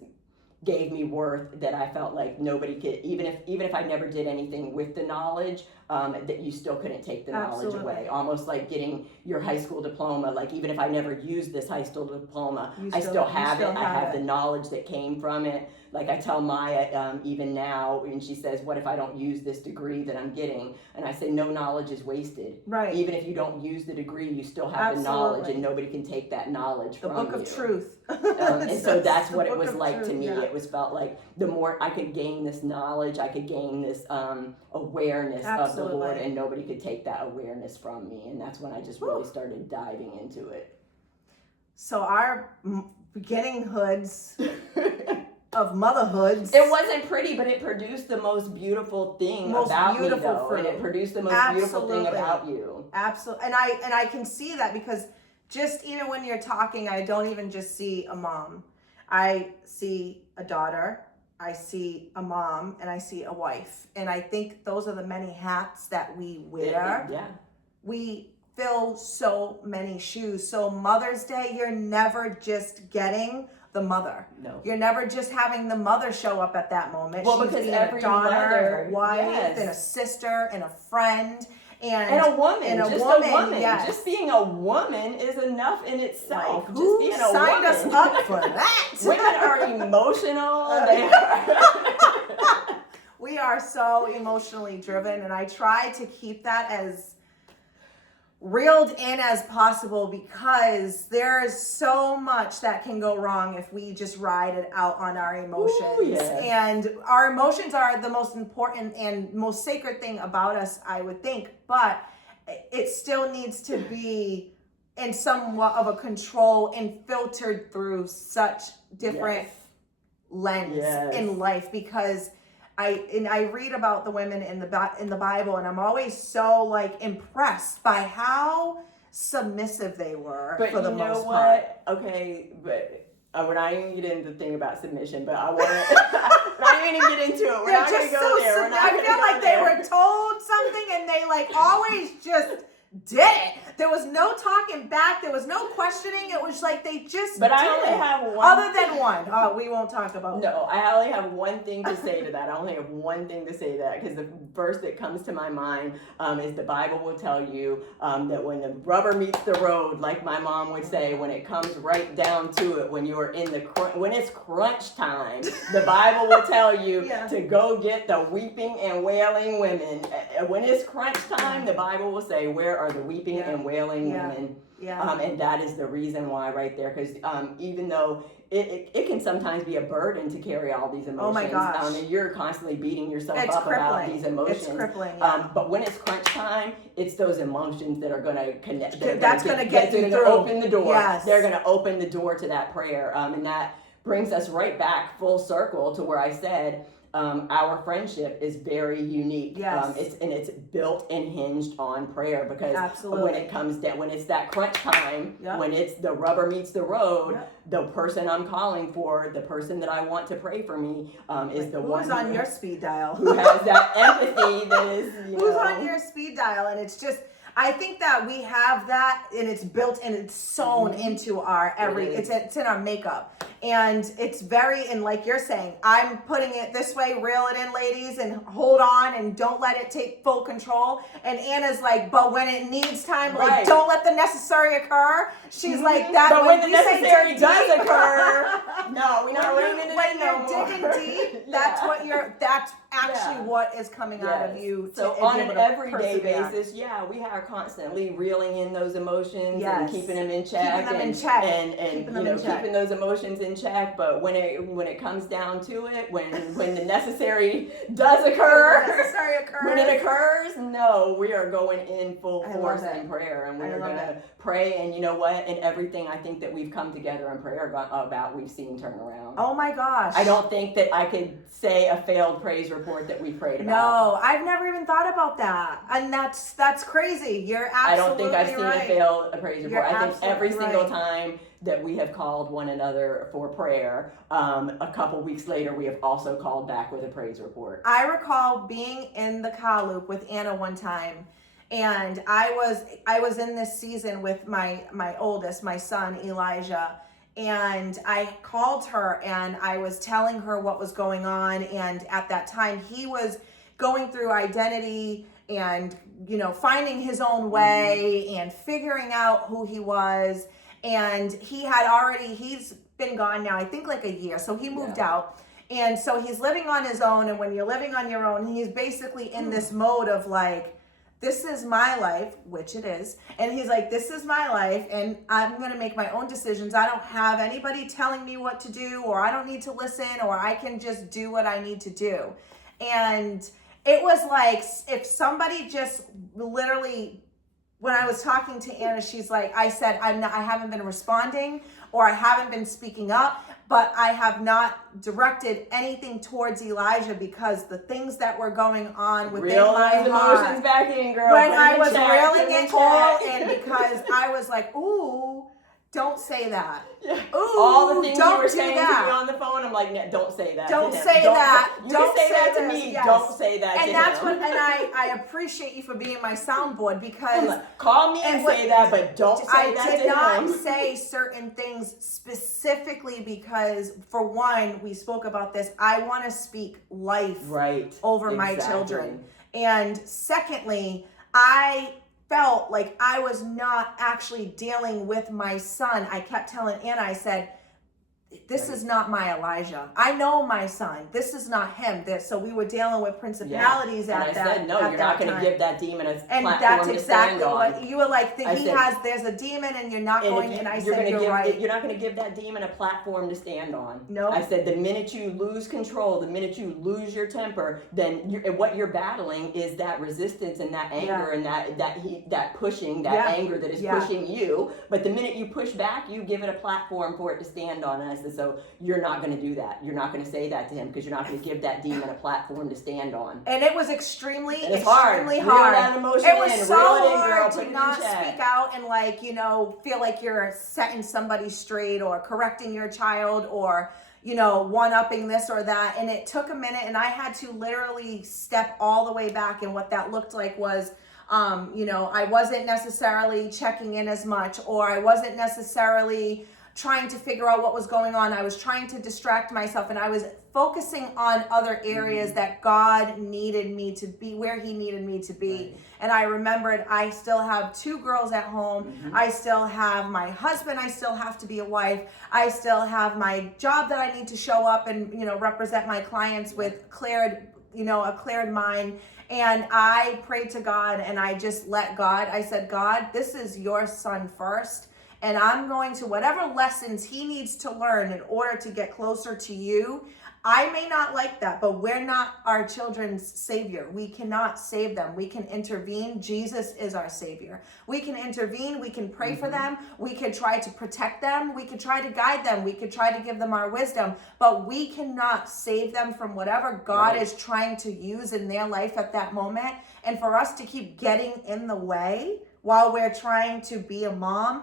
gave me worth, that I felt like nobody could, even if I never did anything with the knowledge, that you still couldn't take the knowledge away. Almost like getting your high school diploma. Like, even if I never used this high school diploma, I still have it. I have the knowledge that came from it. Like, I tell Maya, even now, and she says, what if I don't use this degree that I'm getting? And I say, no knowledge is wasted. Right. Even if you don't use the degree, you still have the knowledge, and nobody can take that knowledge from you. The book of truth. And so that's what it was like to me. It was felt like the more I could gain this knowledge, I could gain this awareness of the Lord, and nobody could take that awareness from me. And that's when I just really started diving into it. So our beginning hoods of motherhoods. It wasn't pretty, but it produced the most beautiful thing about me, though. And it produced the most beautiful thing about you. Absolutely. And I can see that, because just even when you're talking, I don't even just see a mom. I see a daughter, I see a mom, and I see a wife. And I think those are the many hats that we wear. Yeah. We fill so many shoes. So Mother's Day, you're never just getting the mother. No. You're never just having the mother show up at that moment. Well, She's because being every a daughter, mother, and a wife, yes. and a sister, and a friend, and a woman. And a woman. Yes. Just being a woman is enough in itself. Like, just who being a signed woman. us up for that? Women are emotional. They are. We are so emotionally driven, and I try to keep that as reeled in as possible, because there is so much that can go wrong if we just ride it out on our emotions. Ooh, yes. And our emotions are the most important and most sacred thing about us, I would think, but it still needs to be in somewhat of a control and filtered through such different Yes. lens Yes. in life, because I read about the women in the Bible, and I'm always so like impressed by how submissive they were. But for the you know most what? part. Okay, but we're not even get into the thing about submission. But I want to. We're not even get into it. We're They're not going just to go so there. We're not I gonna feel go like there. they were told something, and they like always just did it. There was no talking back. There was no questioning. It was like they just But did I only it. have one. Other than one. We won't talk about. No, I only have one thing to say to that. I only have one thing to say to that, because the verse that comes to my mind is the Bible will tell you that when the rubber meets the road, like my mom would say, when it comes right down to it, when you are in the when it's crunch time, the Bible will tell you Yeah. to go get the weeping and wailing women. When it's crunch time, the Bible will say, where are the weeping and wailing women? Yeah. And that is the reason why right there, because even though it can sometimes be a burden to carry all these emotions. Oh my gosh. And you're constantly beating yourself It's up about crippling. these emotions. It's crippling. Yeah. But when it's crunch time, it's those emotions that are going to connect. That's going to get you they're through. gonna open the door. Yes. They're going to open the door to that prayer. And that brings us right back full circle to where I said, our friendship is very unique. Yes. It's built and hinged on prayer, because Absolutely. when it comes down, when it's that crunch time, Yep. when it's the rubber meets the road, Yep. the person I'm calling for, the person that I want to pray for me, is the one who's on your speed dial. who has that empathy that is, Who's on your speed dial. And it's just, I think that we have that, and it's built and it's sewn into our it's in our makeup. And it's very, and like you're saying, I'm putting it this way, reel it in, ladies, and hold on and don't let it take full control. And Anna's like, but when it needs time, like, Right. don't let the necessary occur. She's like that. But when the we say necessary dig does deep- occur, no, we're not reining it when in no you're more. digging deep, that's Yeah. what that's actually Yeah. what is coming out of Yes. you. So to on be an able to everyday persevere. basis, we are constantly reeling in those emotions Yes. and keeping them in check. Keeping them in and, check. And Keeping them you know, in check. keeping those emotions in check. But when it comes down to it, when the necessary does occur, When the necessary occurs. when it occurs, no, we are going in full I force love it. in prayer, and we I are love going to it. pray. And you know what? And everything I think that we've come together in prayer about, we've seen turn around. Oh my gosh. I don't think that I could say a failed praise report that we prayed about. No, I've never even thought about that. And that's crazy. You're I absolutely don't think I've seen right. a failed praise You're report. I think every absolutely single right. time that we have called one another for prayer, a couple weeks later, we have also called back with a praise report. I recall being in the car loop with Anna one time, and I was in this season with my oldest, my son Elijah, and I called her and I was telling her what was going on. And at that time, he was going through identity and, finding his own way and figuring out who he was. And he's been gone now, I think like a year. So he moved out. And so he's living on his own. And when you're living on your own, he's basically in this mode of like, this is my life, which it is. And he's like, this is my life, and I'm going to make my own decisions. I don't have anybody telling me what to do, or I don't need to listen, or I can just do what I need to do. And it was like, if somebody just literally, when I was talking to Anna, she's like, I said, I haven't been responding, or I haven't been speaking up, but I have not directed anything towards Elijah, because the things that were going on within Reel my those heart, emotions back in, girl. when Put I them in was check, reeling put them in it all check. in, because I was like, ooh, Don't say that. Yeah. Ooh, all the things you don't were do saying that. to me on the phone, I'm like, don't say that. Don't to him. say that. You Don't can say that to this. me. Yes. Don't say that to And that's him. what, and I appreciate you for being my soundboard, because Like, call me and say that, but don't say that to him. I did not say certain things specifically because, for one, we spoke about this. I want to speak life over my children. And secondly, I felt like I was not actually dealing with my son. I kept telling Anna, I said, this is not my Elijah. I know my son. This is not him. So we were dealing with principalities at that time. And I said, no, you're not going to give that demon a platform and that's to exactly stand what on. you were like. There's a demon, and you're not going. And I said, you're right. You're not going to give that demon a platform to stand on. No. I said, the minute you lose control, the minute you lose your temper, then what you're battling is that resistance and that anger and that pushing, that anger that is pushing you. But the minute you push back, you give it a platform for it to stand on. And I said, so you're not going to do that. You're not going to say that to him, because you're not going to give that demon a platform to stand on. And it was extremely hard. hard. It was so hard to not speak out and feel like you're setting somebody straight or correcting your child or one-upping this or that. And it took a minute, and I had to literally step all the way back. And what that looked like was, I wasn't necessarily checking in as much, or I wasn't necessarily trying to figure out what was going on. I was trying to distract myself, and I was focusing on other areas that God needed me to be, where he needed me to be. Right. And I remembered I still have 2 girls at home. I still have my husband. I still have to be a wife. I still have my job that I need to show up and, represent my clients with a cleared mind. And I prayed to God, and I just let God, I said, God, this is your son first. And I'm going to, whatever lessons he needs to learn in order to get closer to you. I may not like that, but we're not our children's savior. We cannot save them. We can intervene. Jesus is our savior. We can intervene. We can pray for them. We can try to protect them. We can try to guide them. We can try to give them our wisdom, but we cannot save them from whatever God is trying to use in their life at that moment. And for us to keep getting in the way while we're trying to be a mom,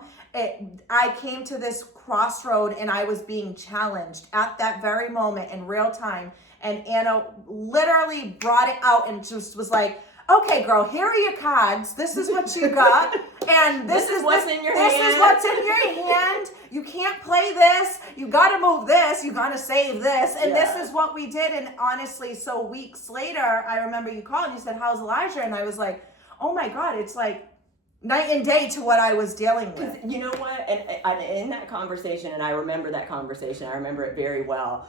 I came to this crossroad, and I was being challenged at that very moment in real time. And Anna literally brought it out and just was like, okay, girl, here are your cards. This is what you got. And this is what's in your hand. This is what's in your hand. You can't play this. You got to move this. You got to save this. And this is what we did. And honestly, so weeks later, I remember you called and you said, how's Elijah? And I was like, oh my God, it's like night and day to what I was dealing with. You know what? And in that conversation, and I remember that conversation, I remember it very well.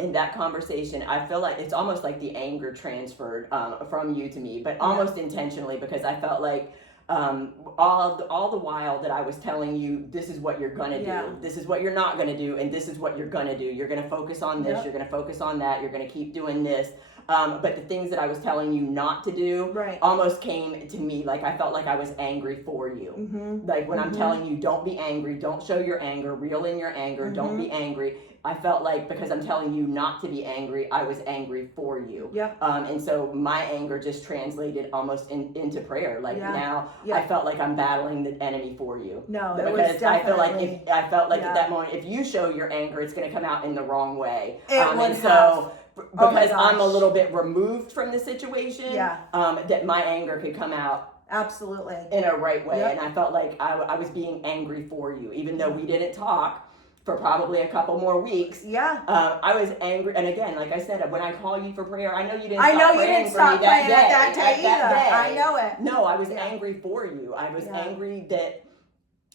In that conversation, I feel like it's almost like the anger transferred from you to me, but almost intentionally, because I felt like all the while that I was telling you, this is what you're gonna do, this is what you're not gonna do, and this is what you're gonna do. You're gonna focus on this, you're gonna focus on that, you're gonna keep doing this. But the things that I was telling you not to do almost came to me like I felt like I was angry for you. Like when I'm telling you, don't be angry, don't show your anger, reel in your anger, don't be angry. I felt like because I'm telling you not to be angry, I was angry for you. And so my anger just translated almost into prayer. Like now I felt like I'm battling the enemy for you. No, because it was definitely, I felt like at that moment, if you show your anger, it's going to come out in the wrong way. Because I'm a little bit removed from the situation, that my anger could come out absolutely in a right way. And I felt like I was being angry for you, even though we didn't talk for probably a couple more weeks. I was angry. And again, like I said, when I call you for prayer, I know you didn't stop praying that day either. I know it. No, I was angry for you. I was angry that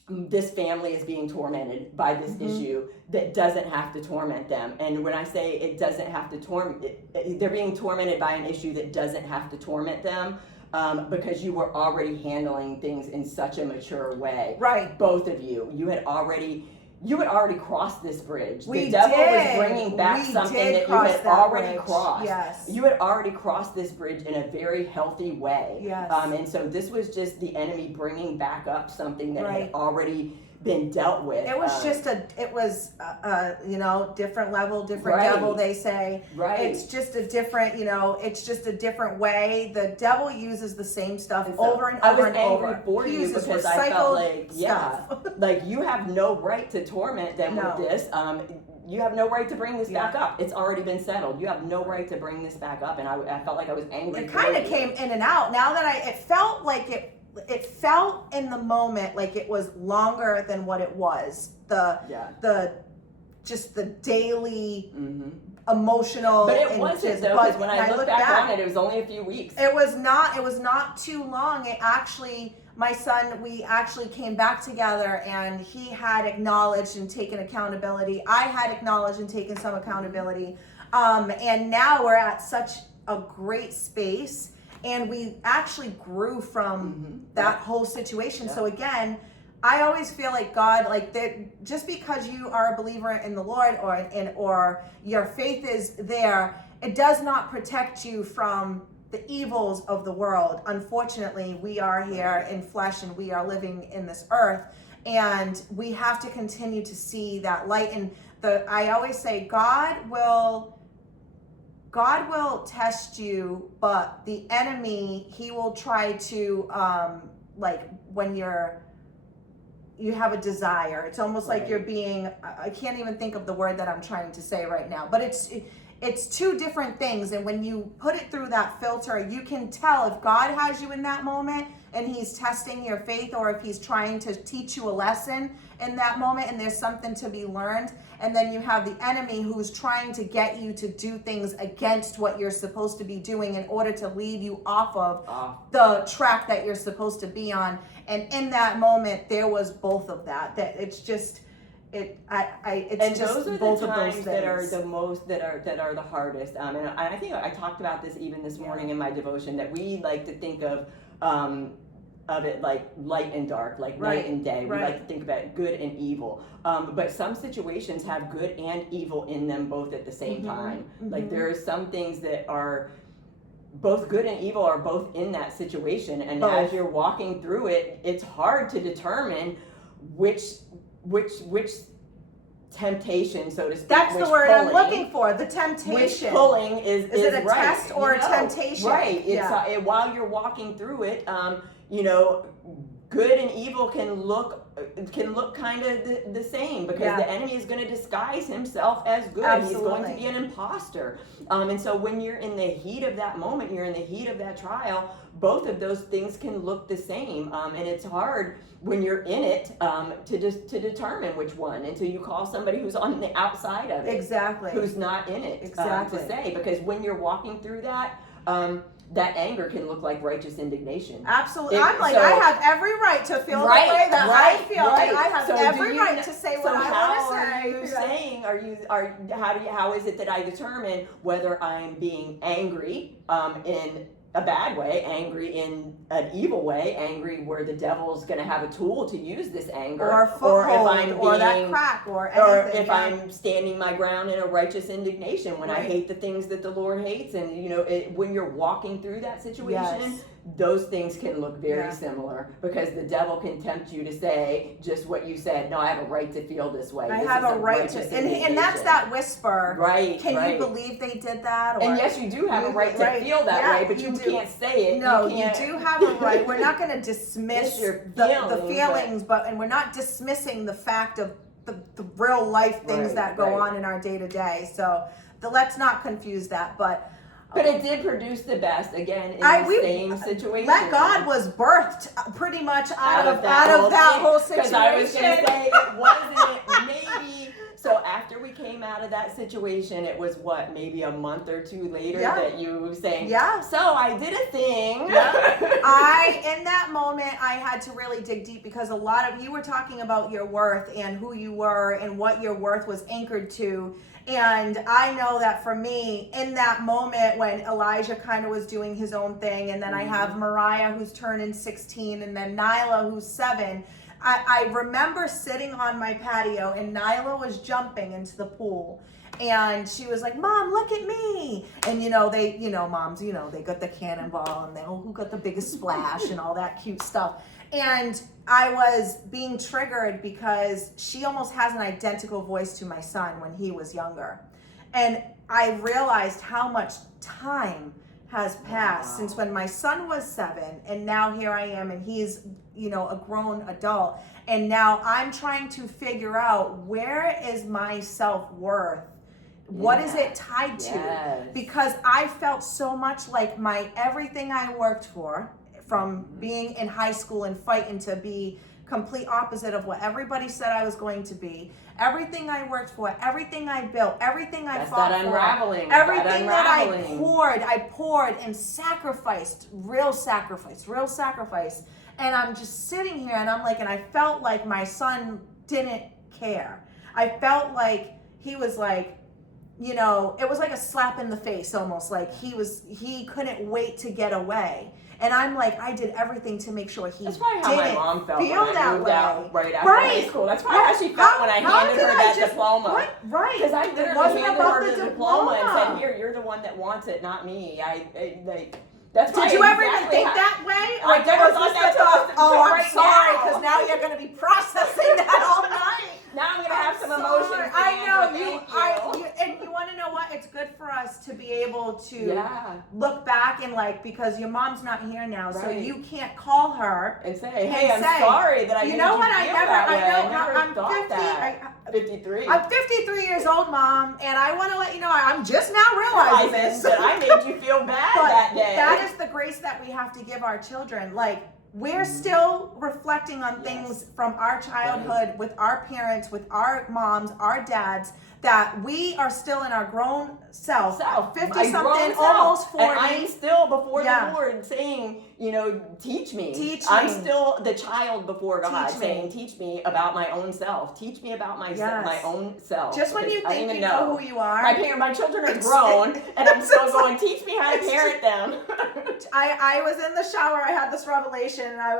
this family is being tormented by this issue that doesn't have to torment them. And when I say it doesn't have to torment, they're being tormented by an issue that doesn't have to torment them, because you were already handling things in such a mature way. Both of you. You had already crossed this bridge. The devil was bringing back something that you had already crossed. You had already crossed this bridge in a very healthy way. And so this was just the enemy bringing back up something that had already been dealt with. It was you know, different level, different Right. devil, they say. Right. It's just a different, you know, it's just a different way. The devil uses the same stuff And so over and I over was and angry over. for He you uses because I felt like, recycled yeah, stuff. like you have no right to torment them No. with this. You have no right to bring this Yeah. back up. It's already been settled. You have no right to bring this back up. And I felt like I was angry. It for kind of you. came in and out. Now that it felt like it felt in the moment like it was longer than what it was. Just the daily emotional. But it and wasn't just- though, but because when I look back on it, it was only a few weeks. It was not too long. It actually, my son, we actually came back together, and he had acknowledged and taken accountability. I had acknowledged and taken some accountability. And now we're at such a great space, and we actually grew from that whole situation. Yeah. So again, I always feel like God, like that, just because you are a believer in the Lord or your faith is there, it does not protect you from the evils of the world. Unfortunately, we are here in flesh and we are living in this earth, and we have to continue to see that light. And I always say God will test you, but the enemy, he will try to like when you have a desire. It's almost like you're being, I can't even think of the word that I'm trying to say right now, but it's two different things. And when you put it through that filter, you can tell if God has you in that moment and he's testing your faith, or if he's trying to teach you a lesson in that moment and there's something to be learned. And then you have the enemy who's trying to get you to do things against what you're supposed to be doing in order to lead you off of the track that you're supposed to be on. And in that moment, there was both of that. That it's just, it's and just those are both the of those times that are things. the most, that are the hardest. And I think I talked about this even this morning in my devotion, that we like to think of it like light and dark, like night and day. We like to think about good and evil. But some situations have good and evil in them both at the same time. Like there are some things that are both good and evil are both in that situation. And as you're walking through it, it's hard to determine which temptation, so to speak. That's the word I'm looking for. The temptation. Which pulling is it a right, test or a temptation? Right. It's while you're walking through it, you know, good and evil can look kind of the same, because the enemy is going to disguise himself as good. Absolutely. He's going to be an imposter. And so when you're in the heat of that moment, you're in the heat of that trial, both of those things can look the same. And it's hard when you're in it to determine which one, until you call somebody who's on the outside of it. Exactly. Who's not in it. Exactly. To say, because when you're walking through that, that anger can look like righteous indignation. Absolutely. I'm like, I have every right to feel the way that I feel, and I have every right to say what I want to say. How is it that I determine whether I'm being angry in a bad way, angry in an evil way, angry where the devil's going to have a tool to use this anger, or if I'm or that crack, or anything, or if I'm standing my ground in a righteous indignation when I hate the things that the Lord hates. And you know, when you're walking through that situation, those things can look very similar, because the devil can tempt you to say just what you said. No, I have a right to feel this way. I have a right to, and that's that whisper. Right. Can you believe they did that? Or, and yes, you do have a right to feel that way, but you can't say it. No, you do have a right. We're not going to dismiss the feelings, and we're not dismissing the fact of the real life things that go on in our day to day. So let's not confuse that. But it did produce the best, again, in the same situation. That God was birthed pretty much out of that whole situation. Because I was going to say, it wasn't maybe. So after we came out of that situation, it was maybe a month or two later that you were saying, so I did a thing. In that moment, I had to really dig deep, because a lot of you were talking about your worth and who you were and what your worth was anchored to. And I know that for me, in that moment when Elijah kind of was doing his own thing, and then I have Mariah who's turning 16, and then Nyla who's 7, I remember sitting on my patio, and Nyla was jumping into the pool. And she was like, Mom, look at me. And moms, they got the cannonball, and who got the biggest splash and all that cute stuff. And I was being triggered because she almost has an identical voice to my son when he was younger. And I realized how much time has passed since when my son was 7, and now here I am, and he's, a grown adult. And now I'm trying to figure out, where is my self-worth? What is it tied to? Yes. Because I felt so much like everything I worked for, from being in high school and fighting to be complete opposite of what everybody said I was going to be. Everything I worked for, everything I built, everything I fought that unraveling, for, everything that unraveling. I poured and sacrificed, real sacrifice. And I'm just sitting here and I'm like, and I felt like my son didn't care. I felt like he was like, it was like a slap in the face, almost like he couldn't wait to get away. And I'm like, I did everything to make sure he That's probably how my mom felt when I moved out right after high school. That's probably how she felt when I handed her that diploma. Right. Because I literally handed her the diploma and said, "Here, you're the one that wants it, not me." That's Did you ever even think that way? I never thought that. I'm sorry, because now you're going to be processing that all night. Now I'm gonna have some emotions. I know you. And you want to know what? It's good for us to be able to look back and because your mom's not here now, so you can't call her and say, "Hey, I'm sorry that I." You know what? I never thought 50. that. 53. I'm 53 years old, Mom, and I want to let you know I'm just now realizing this. That I made you feel bad that day. That is the grace that we have to give our children. We're still reflecting on things from our childhood with our parents, with our moms, our dads, that we are still in our grown self 50-something, almost 40. And I'm still before the Lord saying, teach me. I'm still the child before God saying, teach me about my own self. Teach me about my own self. Just when you think you know who you are. My children are grown, and I'm still going, teach me how to parent them. I was in the shower, I had this revelation, and I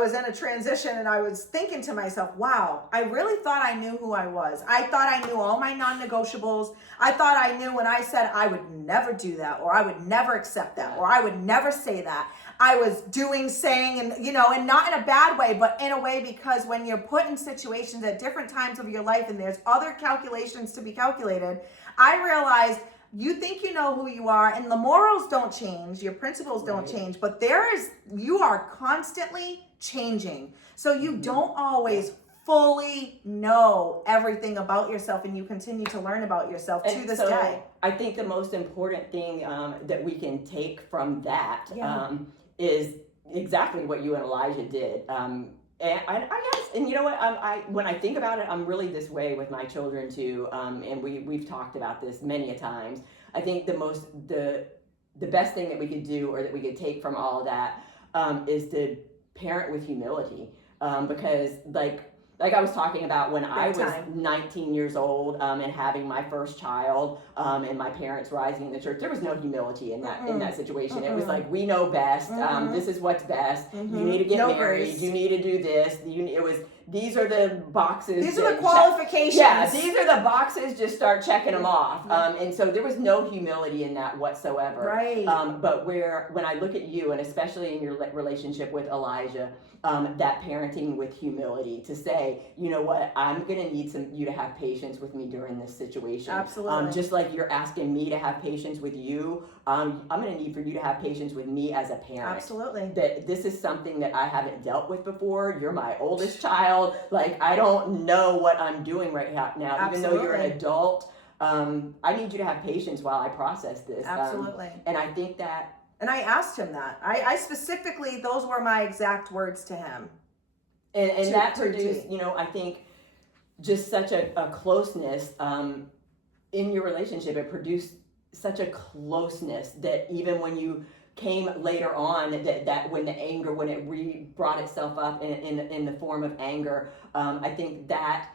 was in a transition, and I was thinking to myself, wow, I really thought I knew who I was. I thought I knew all my non-negotiables. I thought I knew when I said I would never do that, or I would never accept that, or I would never say that. I was doing, saying, and and not in a bad way, but in a way, because when you're put in situations at different times of your life and there's other calculations to be calculated, I realized you think you know who you are, and the morals don't change, your principles don't change, but you are constantly changing. So you don't always fully know everything about yourself, and you continue to learn about yourself to this day. I think the most important thing that we can take from that is exactly what you and Elijah did. And I guess, and you know what, when I think about it, I'm really this way with my children too. And we've talked about this many a times. I think the best thing that we could do, or that we could take from all of that, is to parent with humility. Because like I was talking about when I was 19 years old and having my first child and my parents rising in the church, there was no humility in that situation. It was like, we know best. This is what's best. You need to get married. Grace. You need to do this. These are the boxes. These are the qualifications. These are the boxes. Just start checking them off. And so there was no humility in that whatsoever. Right. But when I look at you, and especially in your relationship with Elijah, that parenting with humility, to say, you know what, I'm going to need you to have patience with me during this situation. Absolutely. Just like you're asking me to have patience with you, I'm going to need for you to have patience with me as a parent. Absolutely. That this is something that I haven't dealt with before. You're my oldest child. I don't know what I'm doing right now. Absolutely. Even though you're an adult, I need you to have patience while I process this. Absolutely. And I think that. And I asked him that. I specifically, those were my exact words to him. And that produced, I think, just such a closeness in your relationship. It produced such a closeness that even when you came later on, that when it brought itself up in the form of anger, I think that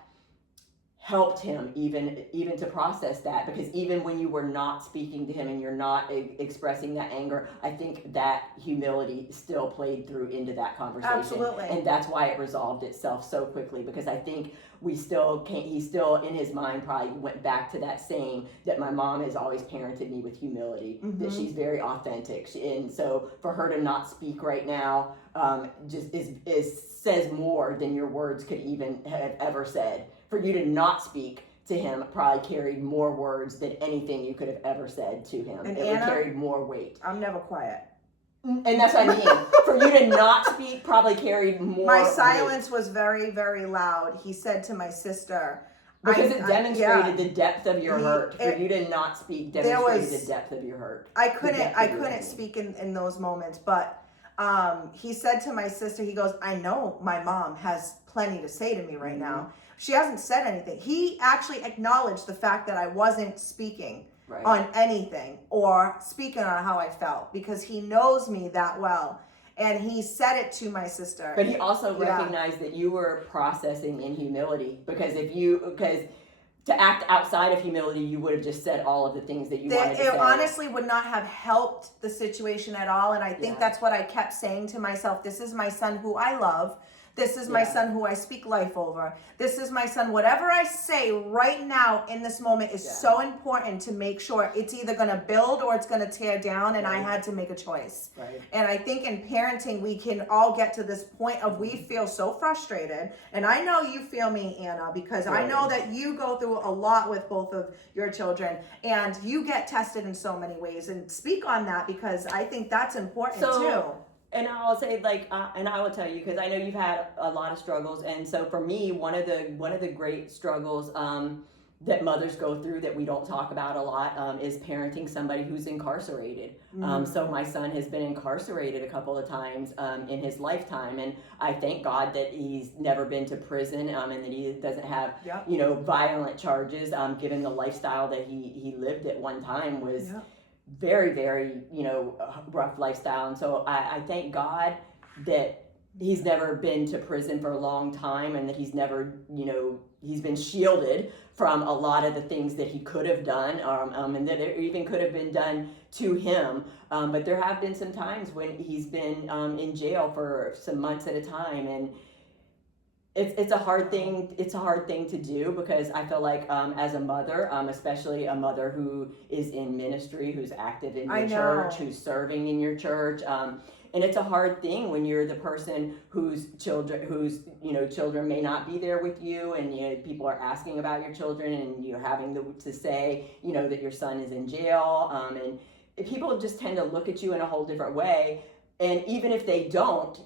helped him even to process that, because even when you were not speaking to him and you're not expressing that anger, I think that humility still played through into that conversation. Absolutely. And that's why it resolved itself so quickly, because I think we still can't, he still in his mind probably went back to that same, that my mom has always parented me with humility, that she's very authentic. And so for her to not speak right now, just says more than your words could even have ever said. For you to not speak to him probably carried more words than anything you could have ever said to him. And it Anna, carried more weight. I'm never quiet. And that's what I mean. For you to not speak probably carried more My silence weight. was very, very loud. He said to my sister, because it demonstrated the depth of your hurt. For you to not speak demonstrated the depth of your hurt. I couldn't speak in those moments, but he said to my sister, he goes, I know my mom has plenty to say to me right now. She hasn't said anything. He actually acknowledged the fact that I wasn't speaking on anything or speaking on how I felt, because he knows me that well. And he said it to my sister. But he also recognized that you were processing in humility, because to act outside of humility, you would have just said all of the things that you wanted to say. It honestly would not have helped the situation at all. And I think that's what I kept saying to myself. This is my son who I love. This is my son who I speak life over. This is my son. Whatever I say right now in this moment is so important to make sure it's either going to build or it's going to tear down. And I had to make a choice. And I think in parenting, we can all get to this point of we feel so frustrated. And I know you feel me, Anna, because I know that you go through a lot with both of your children. And you get tested in so many ways. And speak on that, because I think that's important too. And I'll say, and I will tell you, because I know you've had a lot of struggles. And so for me, one of the great struggles that mothers go through that we don't talk about a lot is parenting somebody who's incarcerated. So my son has been incarcerated a couple of times in his lifetime, and I thank God that he's never been to prison and that he doesn't have violent charges. Given the lifestyle that he lived at one time was. Very, very, rough lifestyle. And so I thank God that he's never been to prison for a long time, and that he's never, he's been shielded from a lot of the things that he could have done, and that it even could have been done to him. But there have been some times when he's been in jail for some months at a time, and it's a hard thing. It's a hard thing to do, because I feel like as a mother, especially a mother who is in ministry, who's active in your church, who's serving in your church, and it's a hard thing when you're the person whose children may not be there with you, and people are asking about your children, and you're having to say that your son is in jail, and people just tend to look at you in a whole different way. And even if they don't,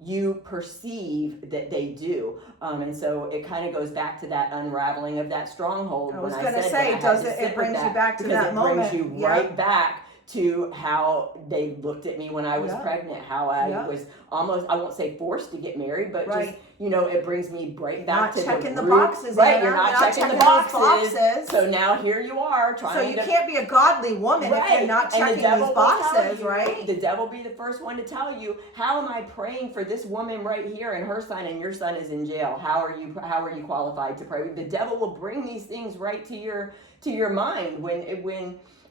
you perceive that they do. And so it kind of goes back to that unraveling of that stronghold. I was going to say, it brings you back to that moment. It brings you right back to how they looked at me when I was pregnant, how I was almost, I won't say forced to get married, but just, it brings me right back to checking the root. boxes. Right, you're not checking the boxes. So now here you are trying to. So you can't be a godly woman if you're not checking these boxes, right? The devil be the first one to tell you, how am I praying for this woman right here and her son, and your son is in jail? How are you qualified to pray? The devil will bring these things right to your mind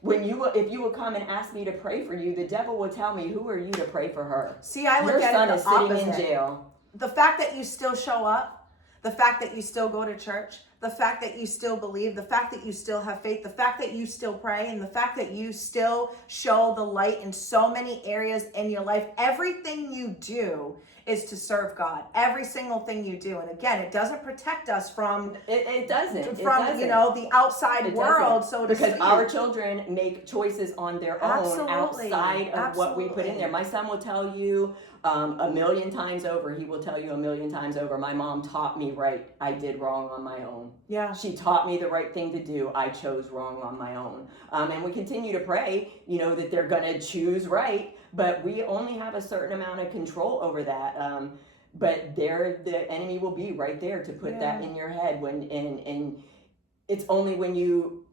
if you would come and ask me to pray for you, the devil will tell me, who are you to pray for her? See, I look at it the opposite. Your son is sitting in jail. The fact that you still show up, the fact that you still go to church, the fact that you still believe, the fact that you still have faith, the fact that you still pray, and the fact that you still show the light in so many areas in your life, everything you do is to serve God. Every single thing you do. And again, it doesn't protect us from it doesn't the outside world, so to speak. Because our children make choices on their own outside of what we put in there. My son will tell you a million times over, he will tell you a million times over, my mom taught me right. I did wrong on my own. Yeah. She taught me the right thing to do. I chose wrong on my own. And we continue to pray, that they're going to choose right, but we only have a certain amount of control over that. But the enemy will be right there to put that in your head and it's only when you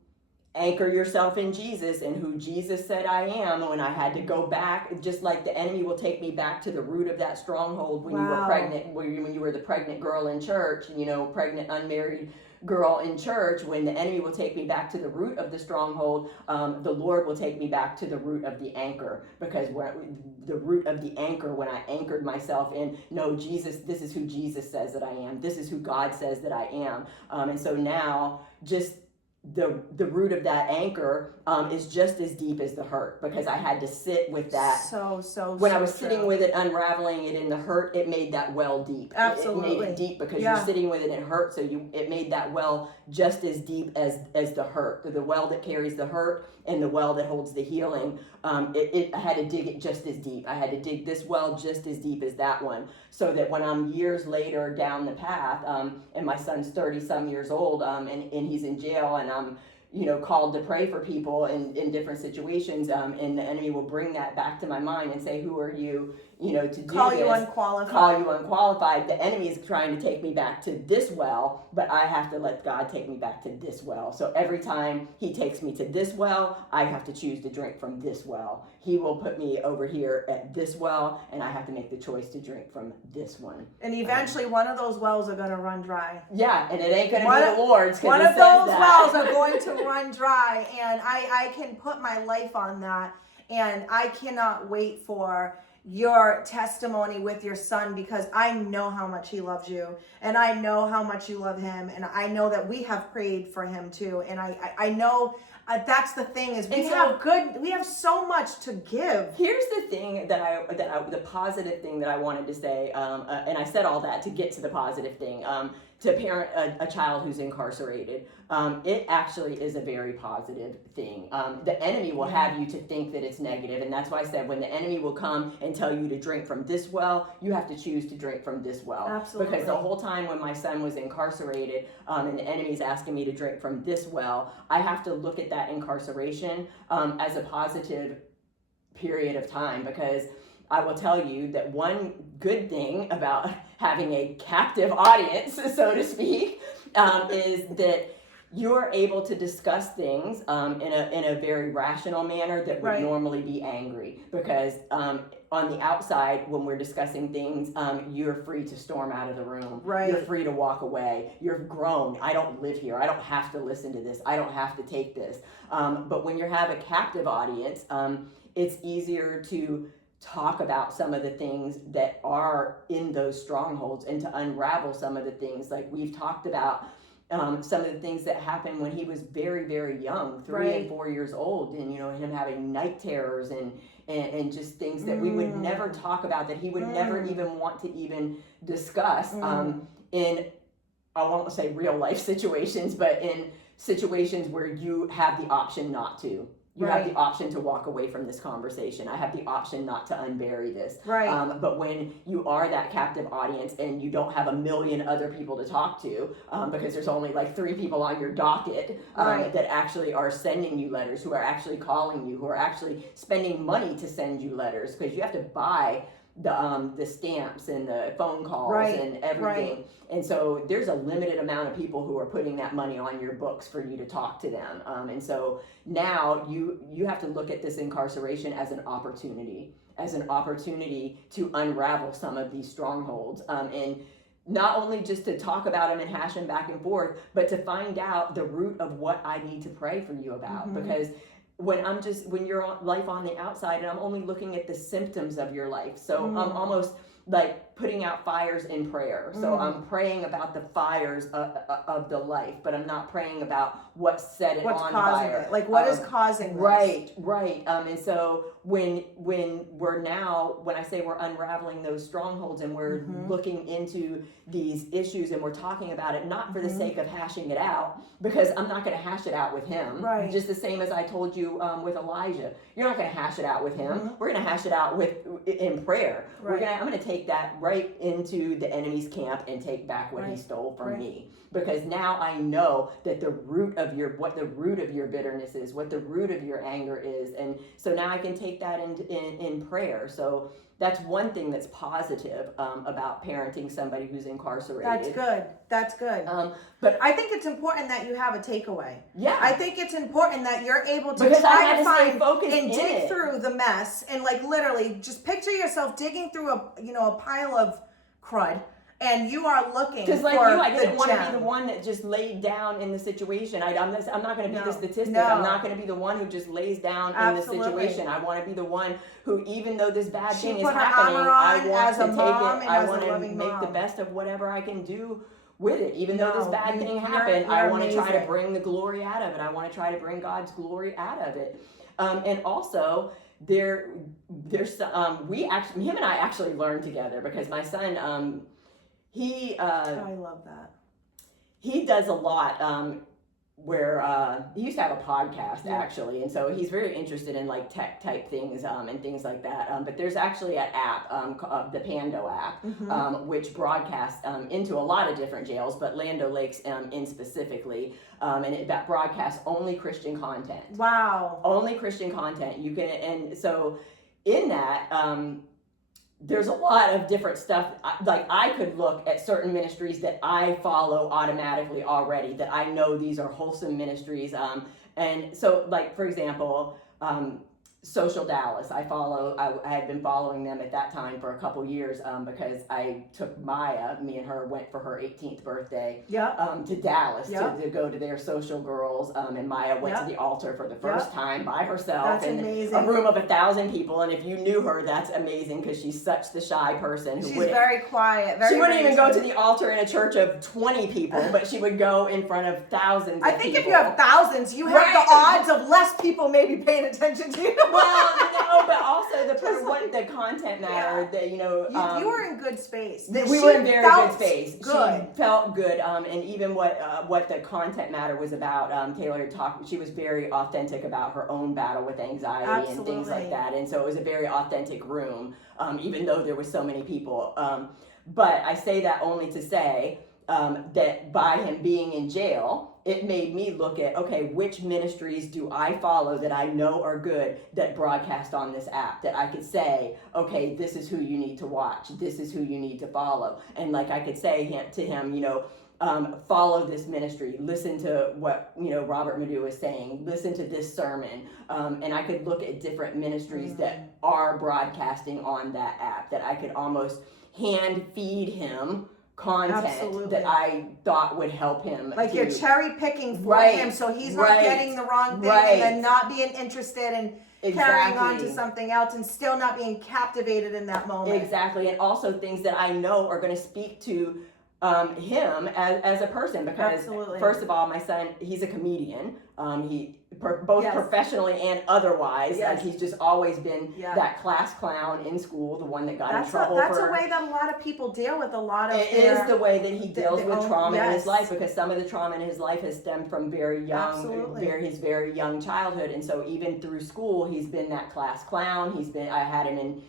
anchor yourself in Jesus and who Jesus said I am, when I had to go back, just like the enemy will take me back to the root of that stronghold when you were pregnant, when you were the pregnant girl in church, pregnant unmarried girl in church, when the enemy will take me back to the root of the stronghold, the Lord will take me back to the root of the anchor, because the root of the anchor, when I anchored myself in, no, Jesus, this is who Jesus says that I am. This is who God says that I am. And so now just the root of that anchor is just as deep as the hurt, because I had to sit with that. When I was sitting with it, unraveling it in the hurt, it made that well deep. Absolutely. It made it deep because you're sitting with it and it hurt, so it made that well just as deep as the hurt. The well that carries the hurt and the well that holds the healing. I had to dig it just as deep. I had to dig this well just as deep as that one, so that when I'm years later down the path, and my son's 30 some years old, and he's in jail, and I'm called to pray for people in different situations, and the enemy will bring that back to my mind and say, who are you, to do call this? You unqualified. Call you unqualified. The enemy is trying to take me back to this well, but I have to let God take me back to this well. So every time he takes me to this well, I have to choose to drink from this well. He will put me over here at this well, and I have to make the choice to drink from this one. And eventually one of those wells are going to run dry. Yeah, and it ain't going to be the Lord's. One of those wells are going to run dry, and I can put my life on that, and I cannot wait for your testimony with your son, because I know how much he loves you, and I know how much you love him, and I know that we have prayed for him too, and I know that's the thing, is we have so much to give. Here's the thing the positive thing that I wanted to say, and I said all that to get to the positive thing. To parent a child who's incarcerated, it actually is a very positive thing. The enemy will have you to think that it's negative, and that's why I said when the enemy will come and tell you to drink from this well, you have to choose to drink from this well. Absolutely. Because the whole time when my son was incarcerated, and the enemy's asking me to drink from this well, I have to look at that incarceration as a positive period of time, because I will tell you that one good thing about having a captive audience, so to speak, is that you're able to discuss things in a very rational manner that would normally be angry. Because on the outside, when we're discussing things, you're free to storm out of the room. Right. You're free to walk away. You're grown. I don't live here. I don't have to listen to this. I don't have to take this. But when you have a captive audience, it's easier to talk about some of the things that are in those strongholds, and to unravel some of the things. Like we've talked about some of the things that happened when he was very, very young, 3 and 4 years old, and him having night terrors and just things that we would never talk about, that he would never even want to even discuss in, I won't say real life situations, but in situations where you have the option not to. You have the option to walk away from this conversation. I have the option not to unbury this. Right. But when you are that captive audience and you don't have a million other people to talk to, because there's only like 3 people on your docket that actually are sending you letters, who are actually calling you, who are actually spending money to send you letters, because you have to buy the stamps and the phone calls and everything. And so there's a limited amount of people who are putting that money on your books for you to talk to them. And so now you have to look at this incarceration as an opportunity to unravel some of these strongholds. And not only just to talk about them and hash them back and forth, but to find out the root of what I need to pray for you about. Because when you're life on the outside, and I'm only looking at the symptoms of your life. So I'm almost like putting out fires in prayer. So I'm praying about the fires of the life, but I'm not praying about what set it on fire. It? Like what is causing this? Right. And so when I say we're unraveling those strongholds, and we're looking into these issues, and we're talking about it, not for the sake of hashing it out, because I'm not going to hash it out with him. Right. Just the same as I told you with Elijah. You're not going to hash it out with him. We're going to hash it out in prayer. Right. I'm going to take that right into the enemy's camp and take back what he stole from me. Because now I know that what the root of your bitterness is, what the root of your anger is. And so now I can take that in prayer. So that's one thing that's positive about parenting somebody who's incarcerated. That's good. But I think it's important that you have a takeaway. Yeah. I think it's important that you're able to because try to find and dig through the mess, and like literally just picture yourself digging through a pile of crud and you are looking because like for you, I didn't want to be gem. the one that just laid down in the situation. I'm not going to be the statistic. No. I'm not going to be the one who just lays down in the situation. I want to be the one who, even though this bad thing is happening, I want to take it. I want to make the best of whatever I can do with it. Even though this bad thing happened, I want to try to bring the glory out of it. I want to try to bring God's glory out of it. And also, there's him and I actually learned together, because my son, I love that. he does a lot where he used to have a podcast actually, and so he's very interested in like tech type things and things like that. But there's actually an app, the Pando app, which broadcasts into a lot of different jails, but Land O'Lakes in specifically, and it broadcasts only Christian content. Wow. Only Christian content. You can, and so in that. There's a lot of different stuff. Like I could look at certain ministries that I follow automatically already, that I know these are wholesome ministries. And so, like for example, Social Dallas. I had been following them at that time for a couple years because I took Maya. Me and her went for her 18th birthday to Dallas to go to their Social Girls. And Maya went to the altar for the first time by herself in a room of 1,000 people. And if you knew her, that's amazing, because she's such the shy person. She's very quiet. She wouldn't even go to the altar in a church of 20 people, but she would go in front of thousands. I think if you have thousands, you have the odds of less people maybe paying attention to you. Well, no, but also the content matter, that you were in good space. We were in very good space. Good. She felt good, and even what the content matter was about. Taylor had talked. She was very authentic about her own battle with anxiety and things like that, and so it was a very authentic room, even though there were so many people. But I say that only to say that by him being in jail, it made me look at, okay, which ministries do I follow that I know are good, that broadcast on this app, that I could say, okay, this is who you need to watch, this is who you need to follow. And like I could say to him, follow this ministry, listen to what Robert Madu is saying, listen to this sermon, and I could look at different ministries that are broadcasting on that app, that I could almost hand feed him content that I thought would help him. Like you're cherry picking for him, so he's not getting the wrong thing and then not being interested in carrying on to something else and still not being captivated in that moment. Exactly, and also things that I know are going to speak to him as a person, because first of all, my son, he's a comedian. He both professionally and otherwise. Like he's just always been that class clown in school, the one that got in trouble. That's a way that a lot of people deal with a lot of. It is the way that he deals with trauma in his life, because some of the trauma in his life has stemmed from very young, his very young childhood, and so even through school, he's been that class clown. I had him in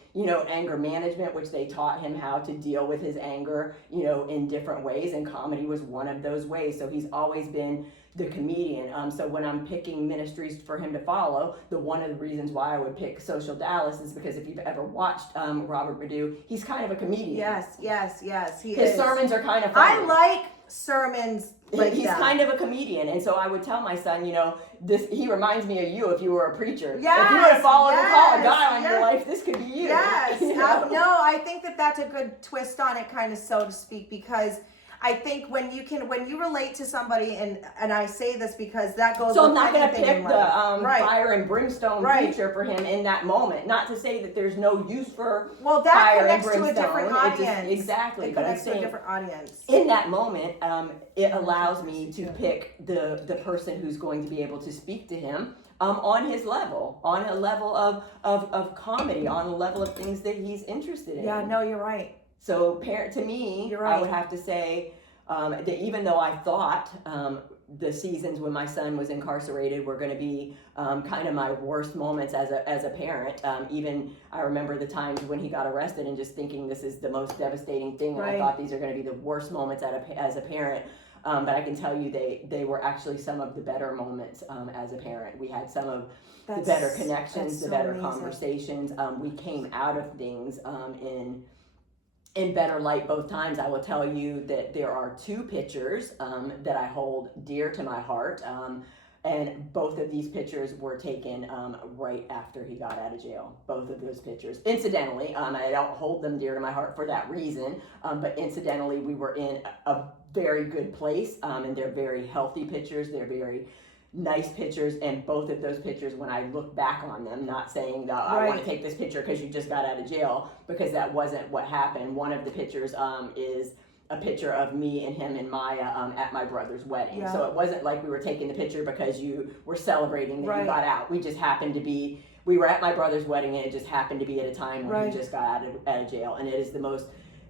anger management, which they taught him how to deal with his anger, in different ways, and comedy was one of those ways. So he's always been the comedian. So when I'm picking ministries for him to follow, one of the reasons why I would pick Social Dallas is because if you've ever watched Robert Madu, he's kind of a comedian. Yes. His sermons are kind of funny. I like sermons like he's that. kind of a comedian, and so I would tell my son, he reminds me of you if you were a preacher. Yes, if you would have followed the call of God on your life, this could be you. Yes. No, I think that's a good twist on it, kind of, so to speak, because I think when you relate to somebody, and I say this because that goes. So with I'm not going to pick the fire and brimstone preacher for him in that moment. Not to say that there's no use for fire and brimstone. To a different audience. Exactly. It connects to a different audience. In that moment, it allows me to pick the person who's going to be able to speak to him on his level, on a level of comedy, on a level of things that he's interested in. Yeah, no, you're right. So to me, I would have to say that even though I thought the seasons when my son was incarcerated were going to be kind of my worst moments as a parent, even I remember the times when he got arrested and just thinking this is the most devastating thing, and I thought these are going to be the worst moments as a parent. But I can tell you they were actually some of the better moments as a parent. We had some of the better connections, the better conversations. We came out of things in better light both times. I will tell you that there are two pictures that I hold dear to my heart. And both of these pictures were taken right after he got out of jail. Both of those pictures. Incidentally, I don't hold them dear to my heart for that reason, but incidentally, we were in a very good place, and they're very healthy pictures. They're very nice pictures, and both of those pictures, when I look back on them, not saying that I want to take this picture because you just got out of jail, because that wasn't what happened. One of the pictures is a picture of me and him and Maya at my brother's wedding. So it wasn't like we were taking the picture because you were celebrating that you got out. We just happened to be, we were at my brother's wedding, and it just happened to be at a time when he just got out of jail. And it is the most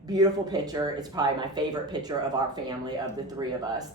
beautiful picture. It's probably my favorite picture of our family, of the three of us.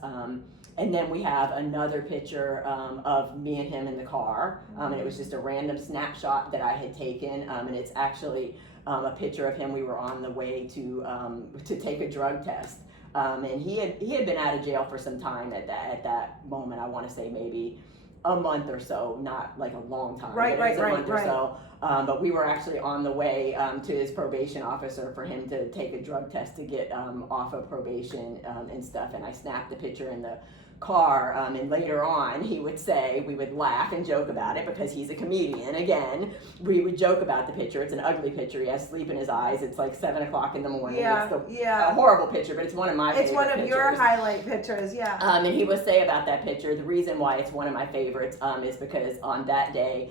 And then we have another picture of me and him in the car. And it was just a random snapshot that I had taken. And it's actually a picture of him. We were on the way to take a drug test. And he had been out of jail for some time at that moment. I want to say maybe a month or so, not like a long time, but it was a month or so. But we were actually on the way to his probation officer for him to take a drug test to get off of probation and stuff. And I snapped the picture in the car, and later on he would say, we would laugh and joke about it because he's a comedian. Again, we would joke about the picture. It's an ugly picture. He has sleep in his eyes. It's like 7 o'clock in the morning. It's a horrible picture, but it's one of my favorite pictures. It's one of your highlight pictures, and he would say about that picture, the reason why it's one of my favorites is because on that day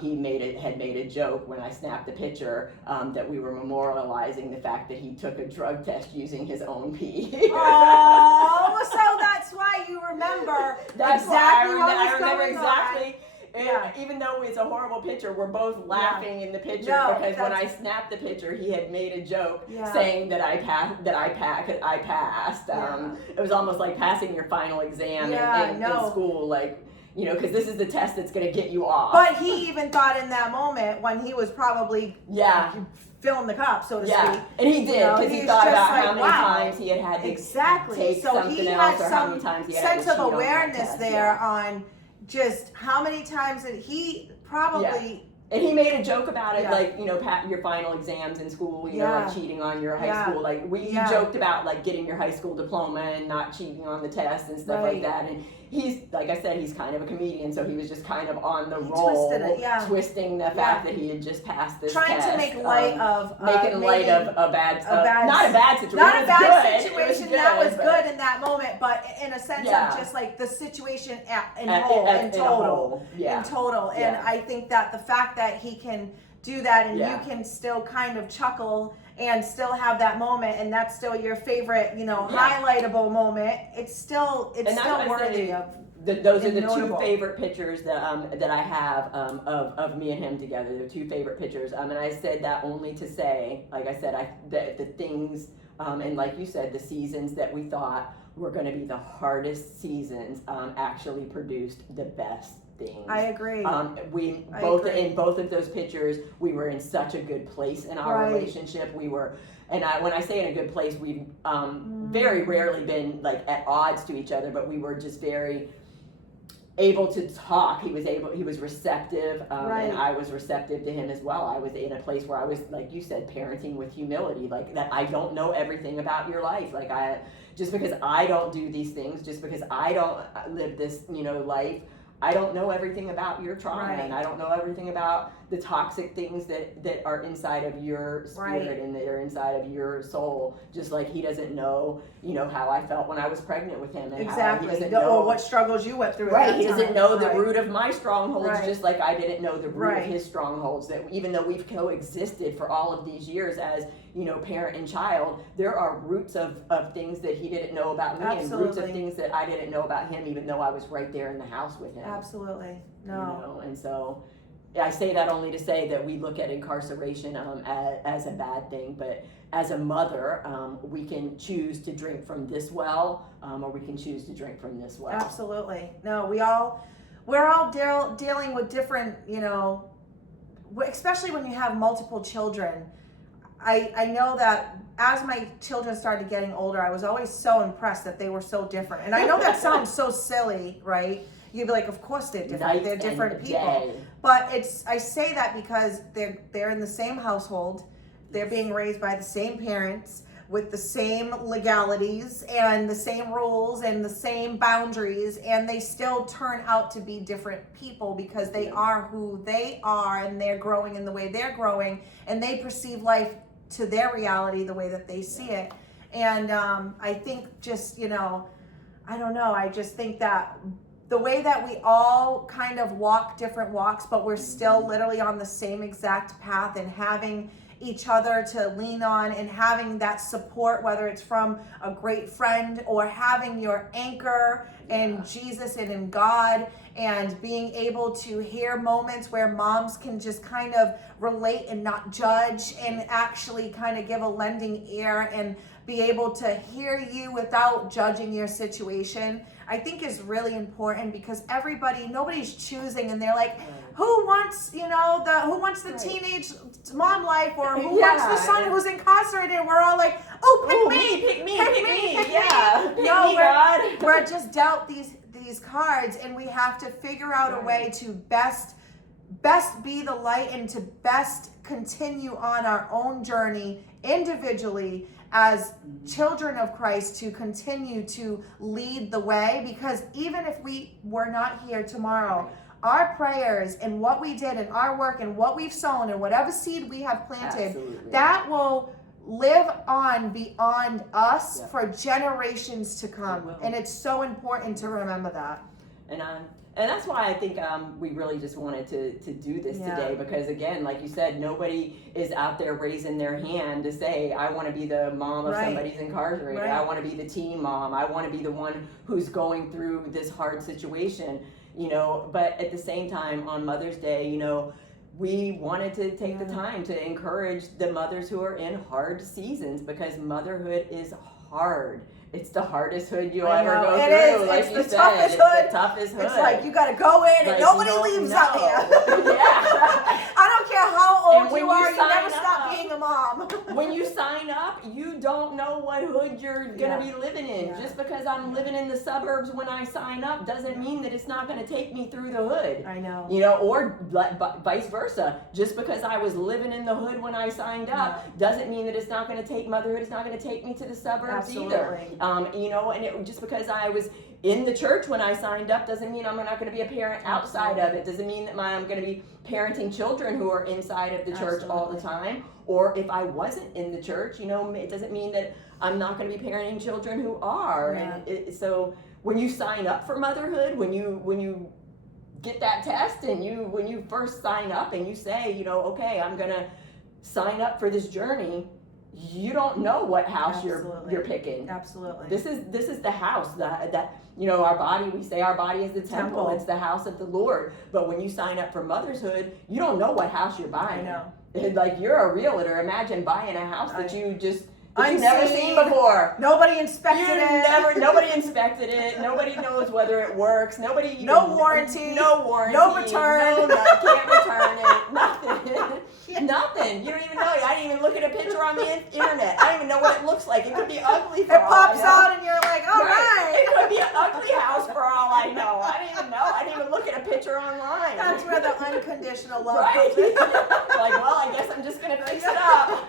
he had made a joke when I snapped the picture that we were memorializing the fact that he took a drug test using his own pee. Oh, so that's why you remember exactly what was going on. And even though it's a horrible picture, we're both laughing in the picture because when I snapped the picture, he had made a joke saying that I passed. It was almost like passing your final exam in school, like, you know, because this is the test that's going to get you off. But he even thought in that moment when he was probably filling the cup, so to speak. And he did, because he thought about how many times he had to take so something he else, had or how many times he had sense to cheat of awareness on that test. there on just how many times that he probably. And he made a joke about it, like, you know, your final exams in school, you know, like cheating on your high school. Like, he joked about, like, getting your high school diploma and not cheating on the test and stuff like that. And he's, like I said, he's kind of a comedian, so he was just kind of on the roll, twisting the fact that he had just passed this Trying test. to make light of... making light of a bad situation. Not a bad situation, that was good in that moment, but in a sense of just, like, the situation in total. And I think that the fact that he can do that and you can still kind of chuckle and still have that moment, and that's still your favorite, you know, highlightable moment. It's still worthy of. Those are the two favorite pictures that I have of me and him together. They're two favorite pictures. And I said that only to say, like I said, the things and like you said, the seasons that we thought were going to be the hardest seasons actually produced the best things. I agree. In both of those pictures, we were in such a good place in our relationship. We were, and when I say in a good place, we've very rarely been like at odds to each other, but we were just very able to talk. He was receptive, and I was receptive to him as well. I was in a place where I was, like you said, parenting with humility, like that I don't know everything about your life. Like just because I don't do these things, just because I don't live this, you know, life, I don't know everything about your trauma, and I don't know everything about the toxic things that are inside of your spirit and that are inside of your soul. Just like he doesn't know, you know, how I felt when I was pregnant with him, and how he doesn't know, or what struggles you went through. He doesn't know the root of my strongholds, just like I didn't know the root of his strongholds. That even though we've coexisted for all of these years as, you know, parent and child, there are roots of things that he didn't know about me, and roots of things that I didn't know about him, even though I was right there in the house with him. Absolutely. No. You know? And so I say that only to say that we look at incarceration as a bad thing, but as a mother, we can choose to drink from this well, or we can choose to drink from this well. Absolutely. No, we're all dealing with different, you know, especially when you have multiple children. I know that as my children started getting older, I was always so impressed that they were so different. And I know that sounds so silly, right? You'd be like, of course they're different. They're different people. But I say that because they're in the same household. They're being raised by the same parents. with the same legalities and the same rules and the same boundaries, and they still turn out to be different people because they are who they are, and they're growing in the way they're growing, and they perceive life to their reality the way that they see it. And I think just, I don't know, I just think that the way that we all kind of walk different walks, but we're still literally on the same exact path, and having each other to lean on and having that support, whether it's from a great friend or having your anchor in Jesus and in God, and being able to hear moments where moms can just kind of relate and not judge, and actually kind of give a lending ear and be able to hear you without judging your situation, I think is really important, because nobody's choosing, and they're like, who wants, the teenage mom life, or who wants the son who's incarcerated? And we're all like, pick me. Yeah. No, we're just dealt these cards, and we have to figure out a way to best be the light, and to best continue on our own journey individually as children of Christ, to continue to lead the way. Because even if we were not here tomorrow, our prayers and what we did and our work and what we've sown and whatever seed we have planted, that will live on beyond us for generations to come. And it's so important to remember that. And that's why I think we really just wanted to do this today, because again, like you said, nobody is out there raising their hand to say, I want to be the mom of somebody's incarcerated. I want to be the teen mom. I want to be the one who's going through this hard situation, but at the same time, on Mother's Day, we wanted to take the time to encourage the mothers who are in hard seasons, because motherhood is hard. It's the hardest hood you'll ever go through. It is. It's the toughest hood. The toughest hood. It's like you got to go in, and nobody leaves out here. I don't care how old you are. You never stop being a mom. When you sign up, you don't know what hood you're going to be living in. Just because I'm living in the suburbs when I sign up doesn't mean that it's not going to take me through the hood. I know. Or vice versa. Just because I was living in the hood when I signed up doesn't mean that it's not going to take motherhood. It's not going to take me to the suburbs either. And just because I was in the church when I signed up doesn't mean I'm not going to be a parent outside of it. Doesn't mean that I'm going to be parenting children who are inside of the church all the time. Or if I wasn't in the church, it doesn't mean that I'm not going to be parenting children who are. And so when you sign up for motherhood, when you get that test, and when you first sign up and you say, okay, I'm going to sign up for this journey, you don't know what house you're picking. Absolutely. This is the house that our body, we say our body is the temple. It's the house of the Lord. But when you sign up for motherhood, you don't know what house you're buying. I know. Like, you're a realtor. Imagine buying a house that you've never seen before. Nobody inspected it. Nobody inspected it. Nobody knows whether it works. No warranty. No return. Can't return it. Nothing. Nothing. You don't even know. I didn't even look at a picture on the internet. I don't even know what it looks like. It could be ugly for all I know. It pops out and you're like, all right. It could be an ugly house for all I know. I didn't even know. I didn't even look at a picture online. That's where the unconditional love comes in. Like, well, I guess I'm just going to fix it up.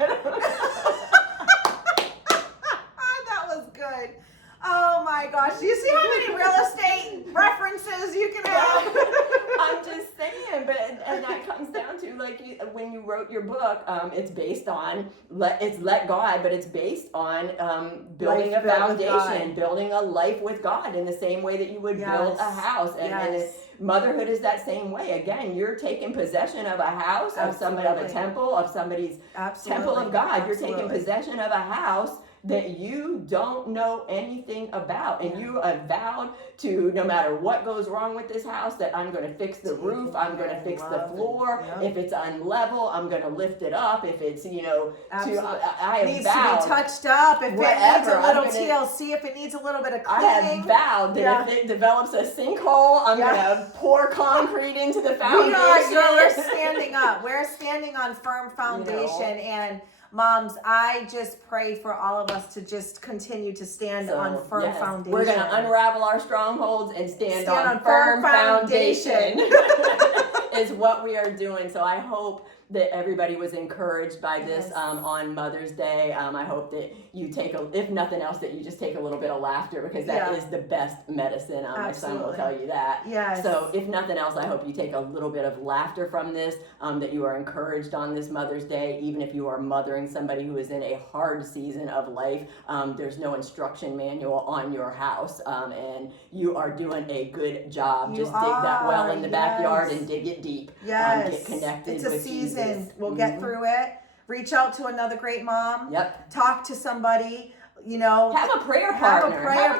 That was good. Oh my gosh. Do you see how many real estate references you can have? I'm just saying, and that comes down to, like, when you wrote your book, it's based on, let God, but it's based on building a foundation, building a life with God in the same way that you would build a house. And motherhood is that same way. Again, you're taking possession of a house, of a temple, of somebody's temple of God. You're taking possession of a house that you don't know anything about, and you have vowed to, no matter what goes wrong with this house, that I'm going to fix the roof, I'm going to fix the floor. If it's unlevel, I'm going to lift it up. If it's, I have needs vowed to be touched up. If it needs a little TLC, if it needs a little bit of cleaning. I have vowed that if it develops a sinkhole, I'm going to pour concrete into the foundation. We're standing up. We're standing on firm foundation, and Moms, I just pray for all of us to just continue to stand on firm foundation. We're going to unravel our strongholds and stand on firm foundation. Is what we are doing. So I hope that everybody was encouraged by this on Mother's Day. I hope that you take, if nothing else, that you just take a little bit of laughter, because that is the best medicine. My son will tell you that. Yes. So if nothing else, I hope you take a little bit of laughter from this, that you are encouraged on this Mother's Day, even if you are mothering somebody who is in a hard season of life. There's no instruction manual on your house, and you are doing a good job. Just dig that well in the backyard and dig it deep. Yes. Get connected with Jesus. Season. We'll get through it. Reach out to another great mom. Yep. Talk to somebody. You know, have a prayer partner. Have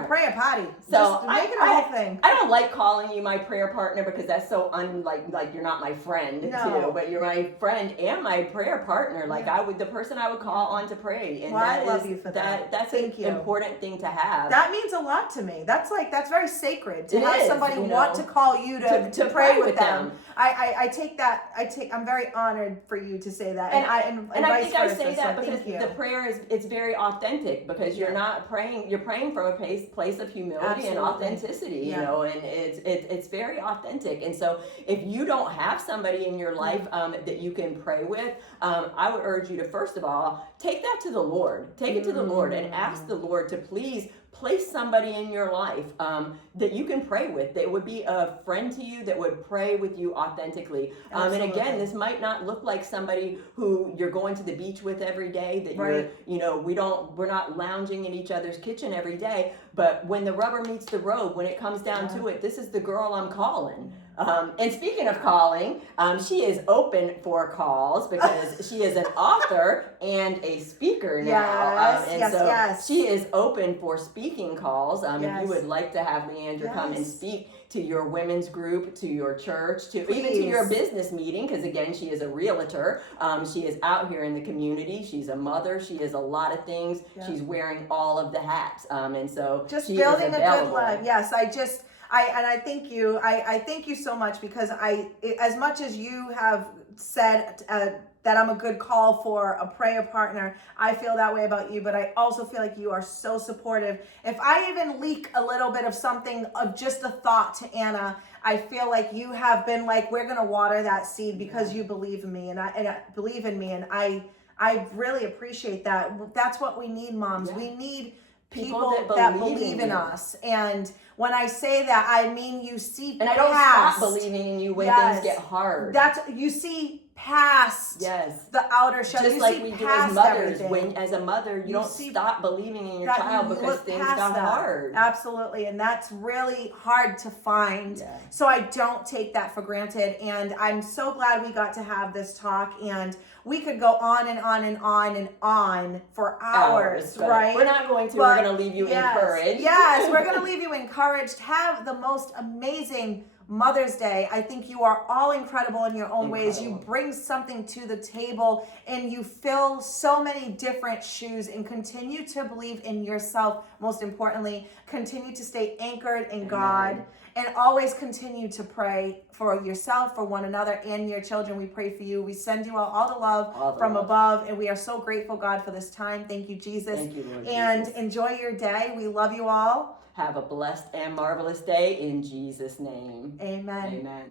a prayer party. So just make it a whole thing. I don't like calling you my prayer partner, because that's so like you're not my friend too, but you're my friend and my prayer partner. Like the person I would call on to pray, and I love you for that. That's an important thing to have. That means a lot to me. That's very sacred to have somebody want to call you to pray with them. I take that. I'm very honored for you to say that, and I think I say that because the prayer it's very authentic, because you're not praying. You're praying from a place of humility and authenticity. You know, and it's very authentic. And so if you don't have somebody in your life that you can pray with, I would urge you to, first of all, take that to the Lord. Take it to the Lord and ask the Lord to please place somebody in your life that you can pray with, that would be a friend to you, that would pray with you authentically. And again, this might not look like somebody who you're going to the beach with every day, that we're not lounging in each other's kitchen every day, but when the rubber meets the road, when it comes down to it, this is the girl I'm calling. And speaking of calling, she is open for calls, because she is an author and a speaker now. She is open for speaking calls. If you would like to have Leandra come and speak to your women's group, to your church, even to your business meeting, because again, she is a realtor. She is out here in the community. She's a mother. She is a lot of things. She's wearing all of the hats. And so just building a good life. Yes, I thank you. I thank you so much, because as much as you have said that I'm a good call for a prayer partner, I feel that way about you, but I also feel like you are so supportive. If I even leak a little bit of something, of just a thought to Anna, I feel like you have been like, we're going to water that seed, because you believe in me, and I believe in me, and I really appreciate that. That's what we need, moms. We need people that believe in us. And when I say that, I mean you see and I don't stop believing in you when things get hard. That's you see past the outer shell. Just like we do as mothers. As a mother, you don't stop believing in your child because things got hard. Absolutely. And that's really hard to find. So I don't take that for granted. And I'm so glad we got to have this talk. And we could go on and on and on and on for hours, right? We're not going to. We're going to leave you encouraged. Yes, we're going to leave you encouraged. Have the most amazing Mother's Day. I think you are all incredible in your own ways. You bring something to the table, and you fill so many different shoes, and continue to believe in yourself. Most importantly, continue to stay anchored in God, and always continue to pray for yourself, for one another, and your children. We pray for you. We send you all the love from above, and we are so grateful, God, for this time. Thank you, Jesus. Thank you, Lord and Jesus. Enjoy your day. We love you all. Have a blessed and marvelous day in Jesus' name. Amen. Amen.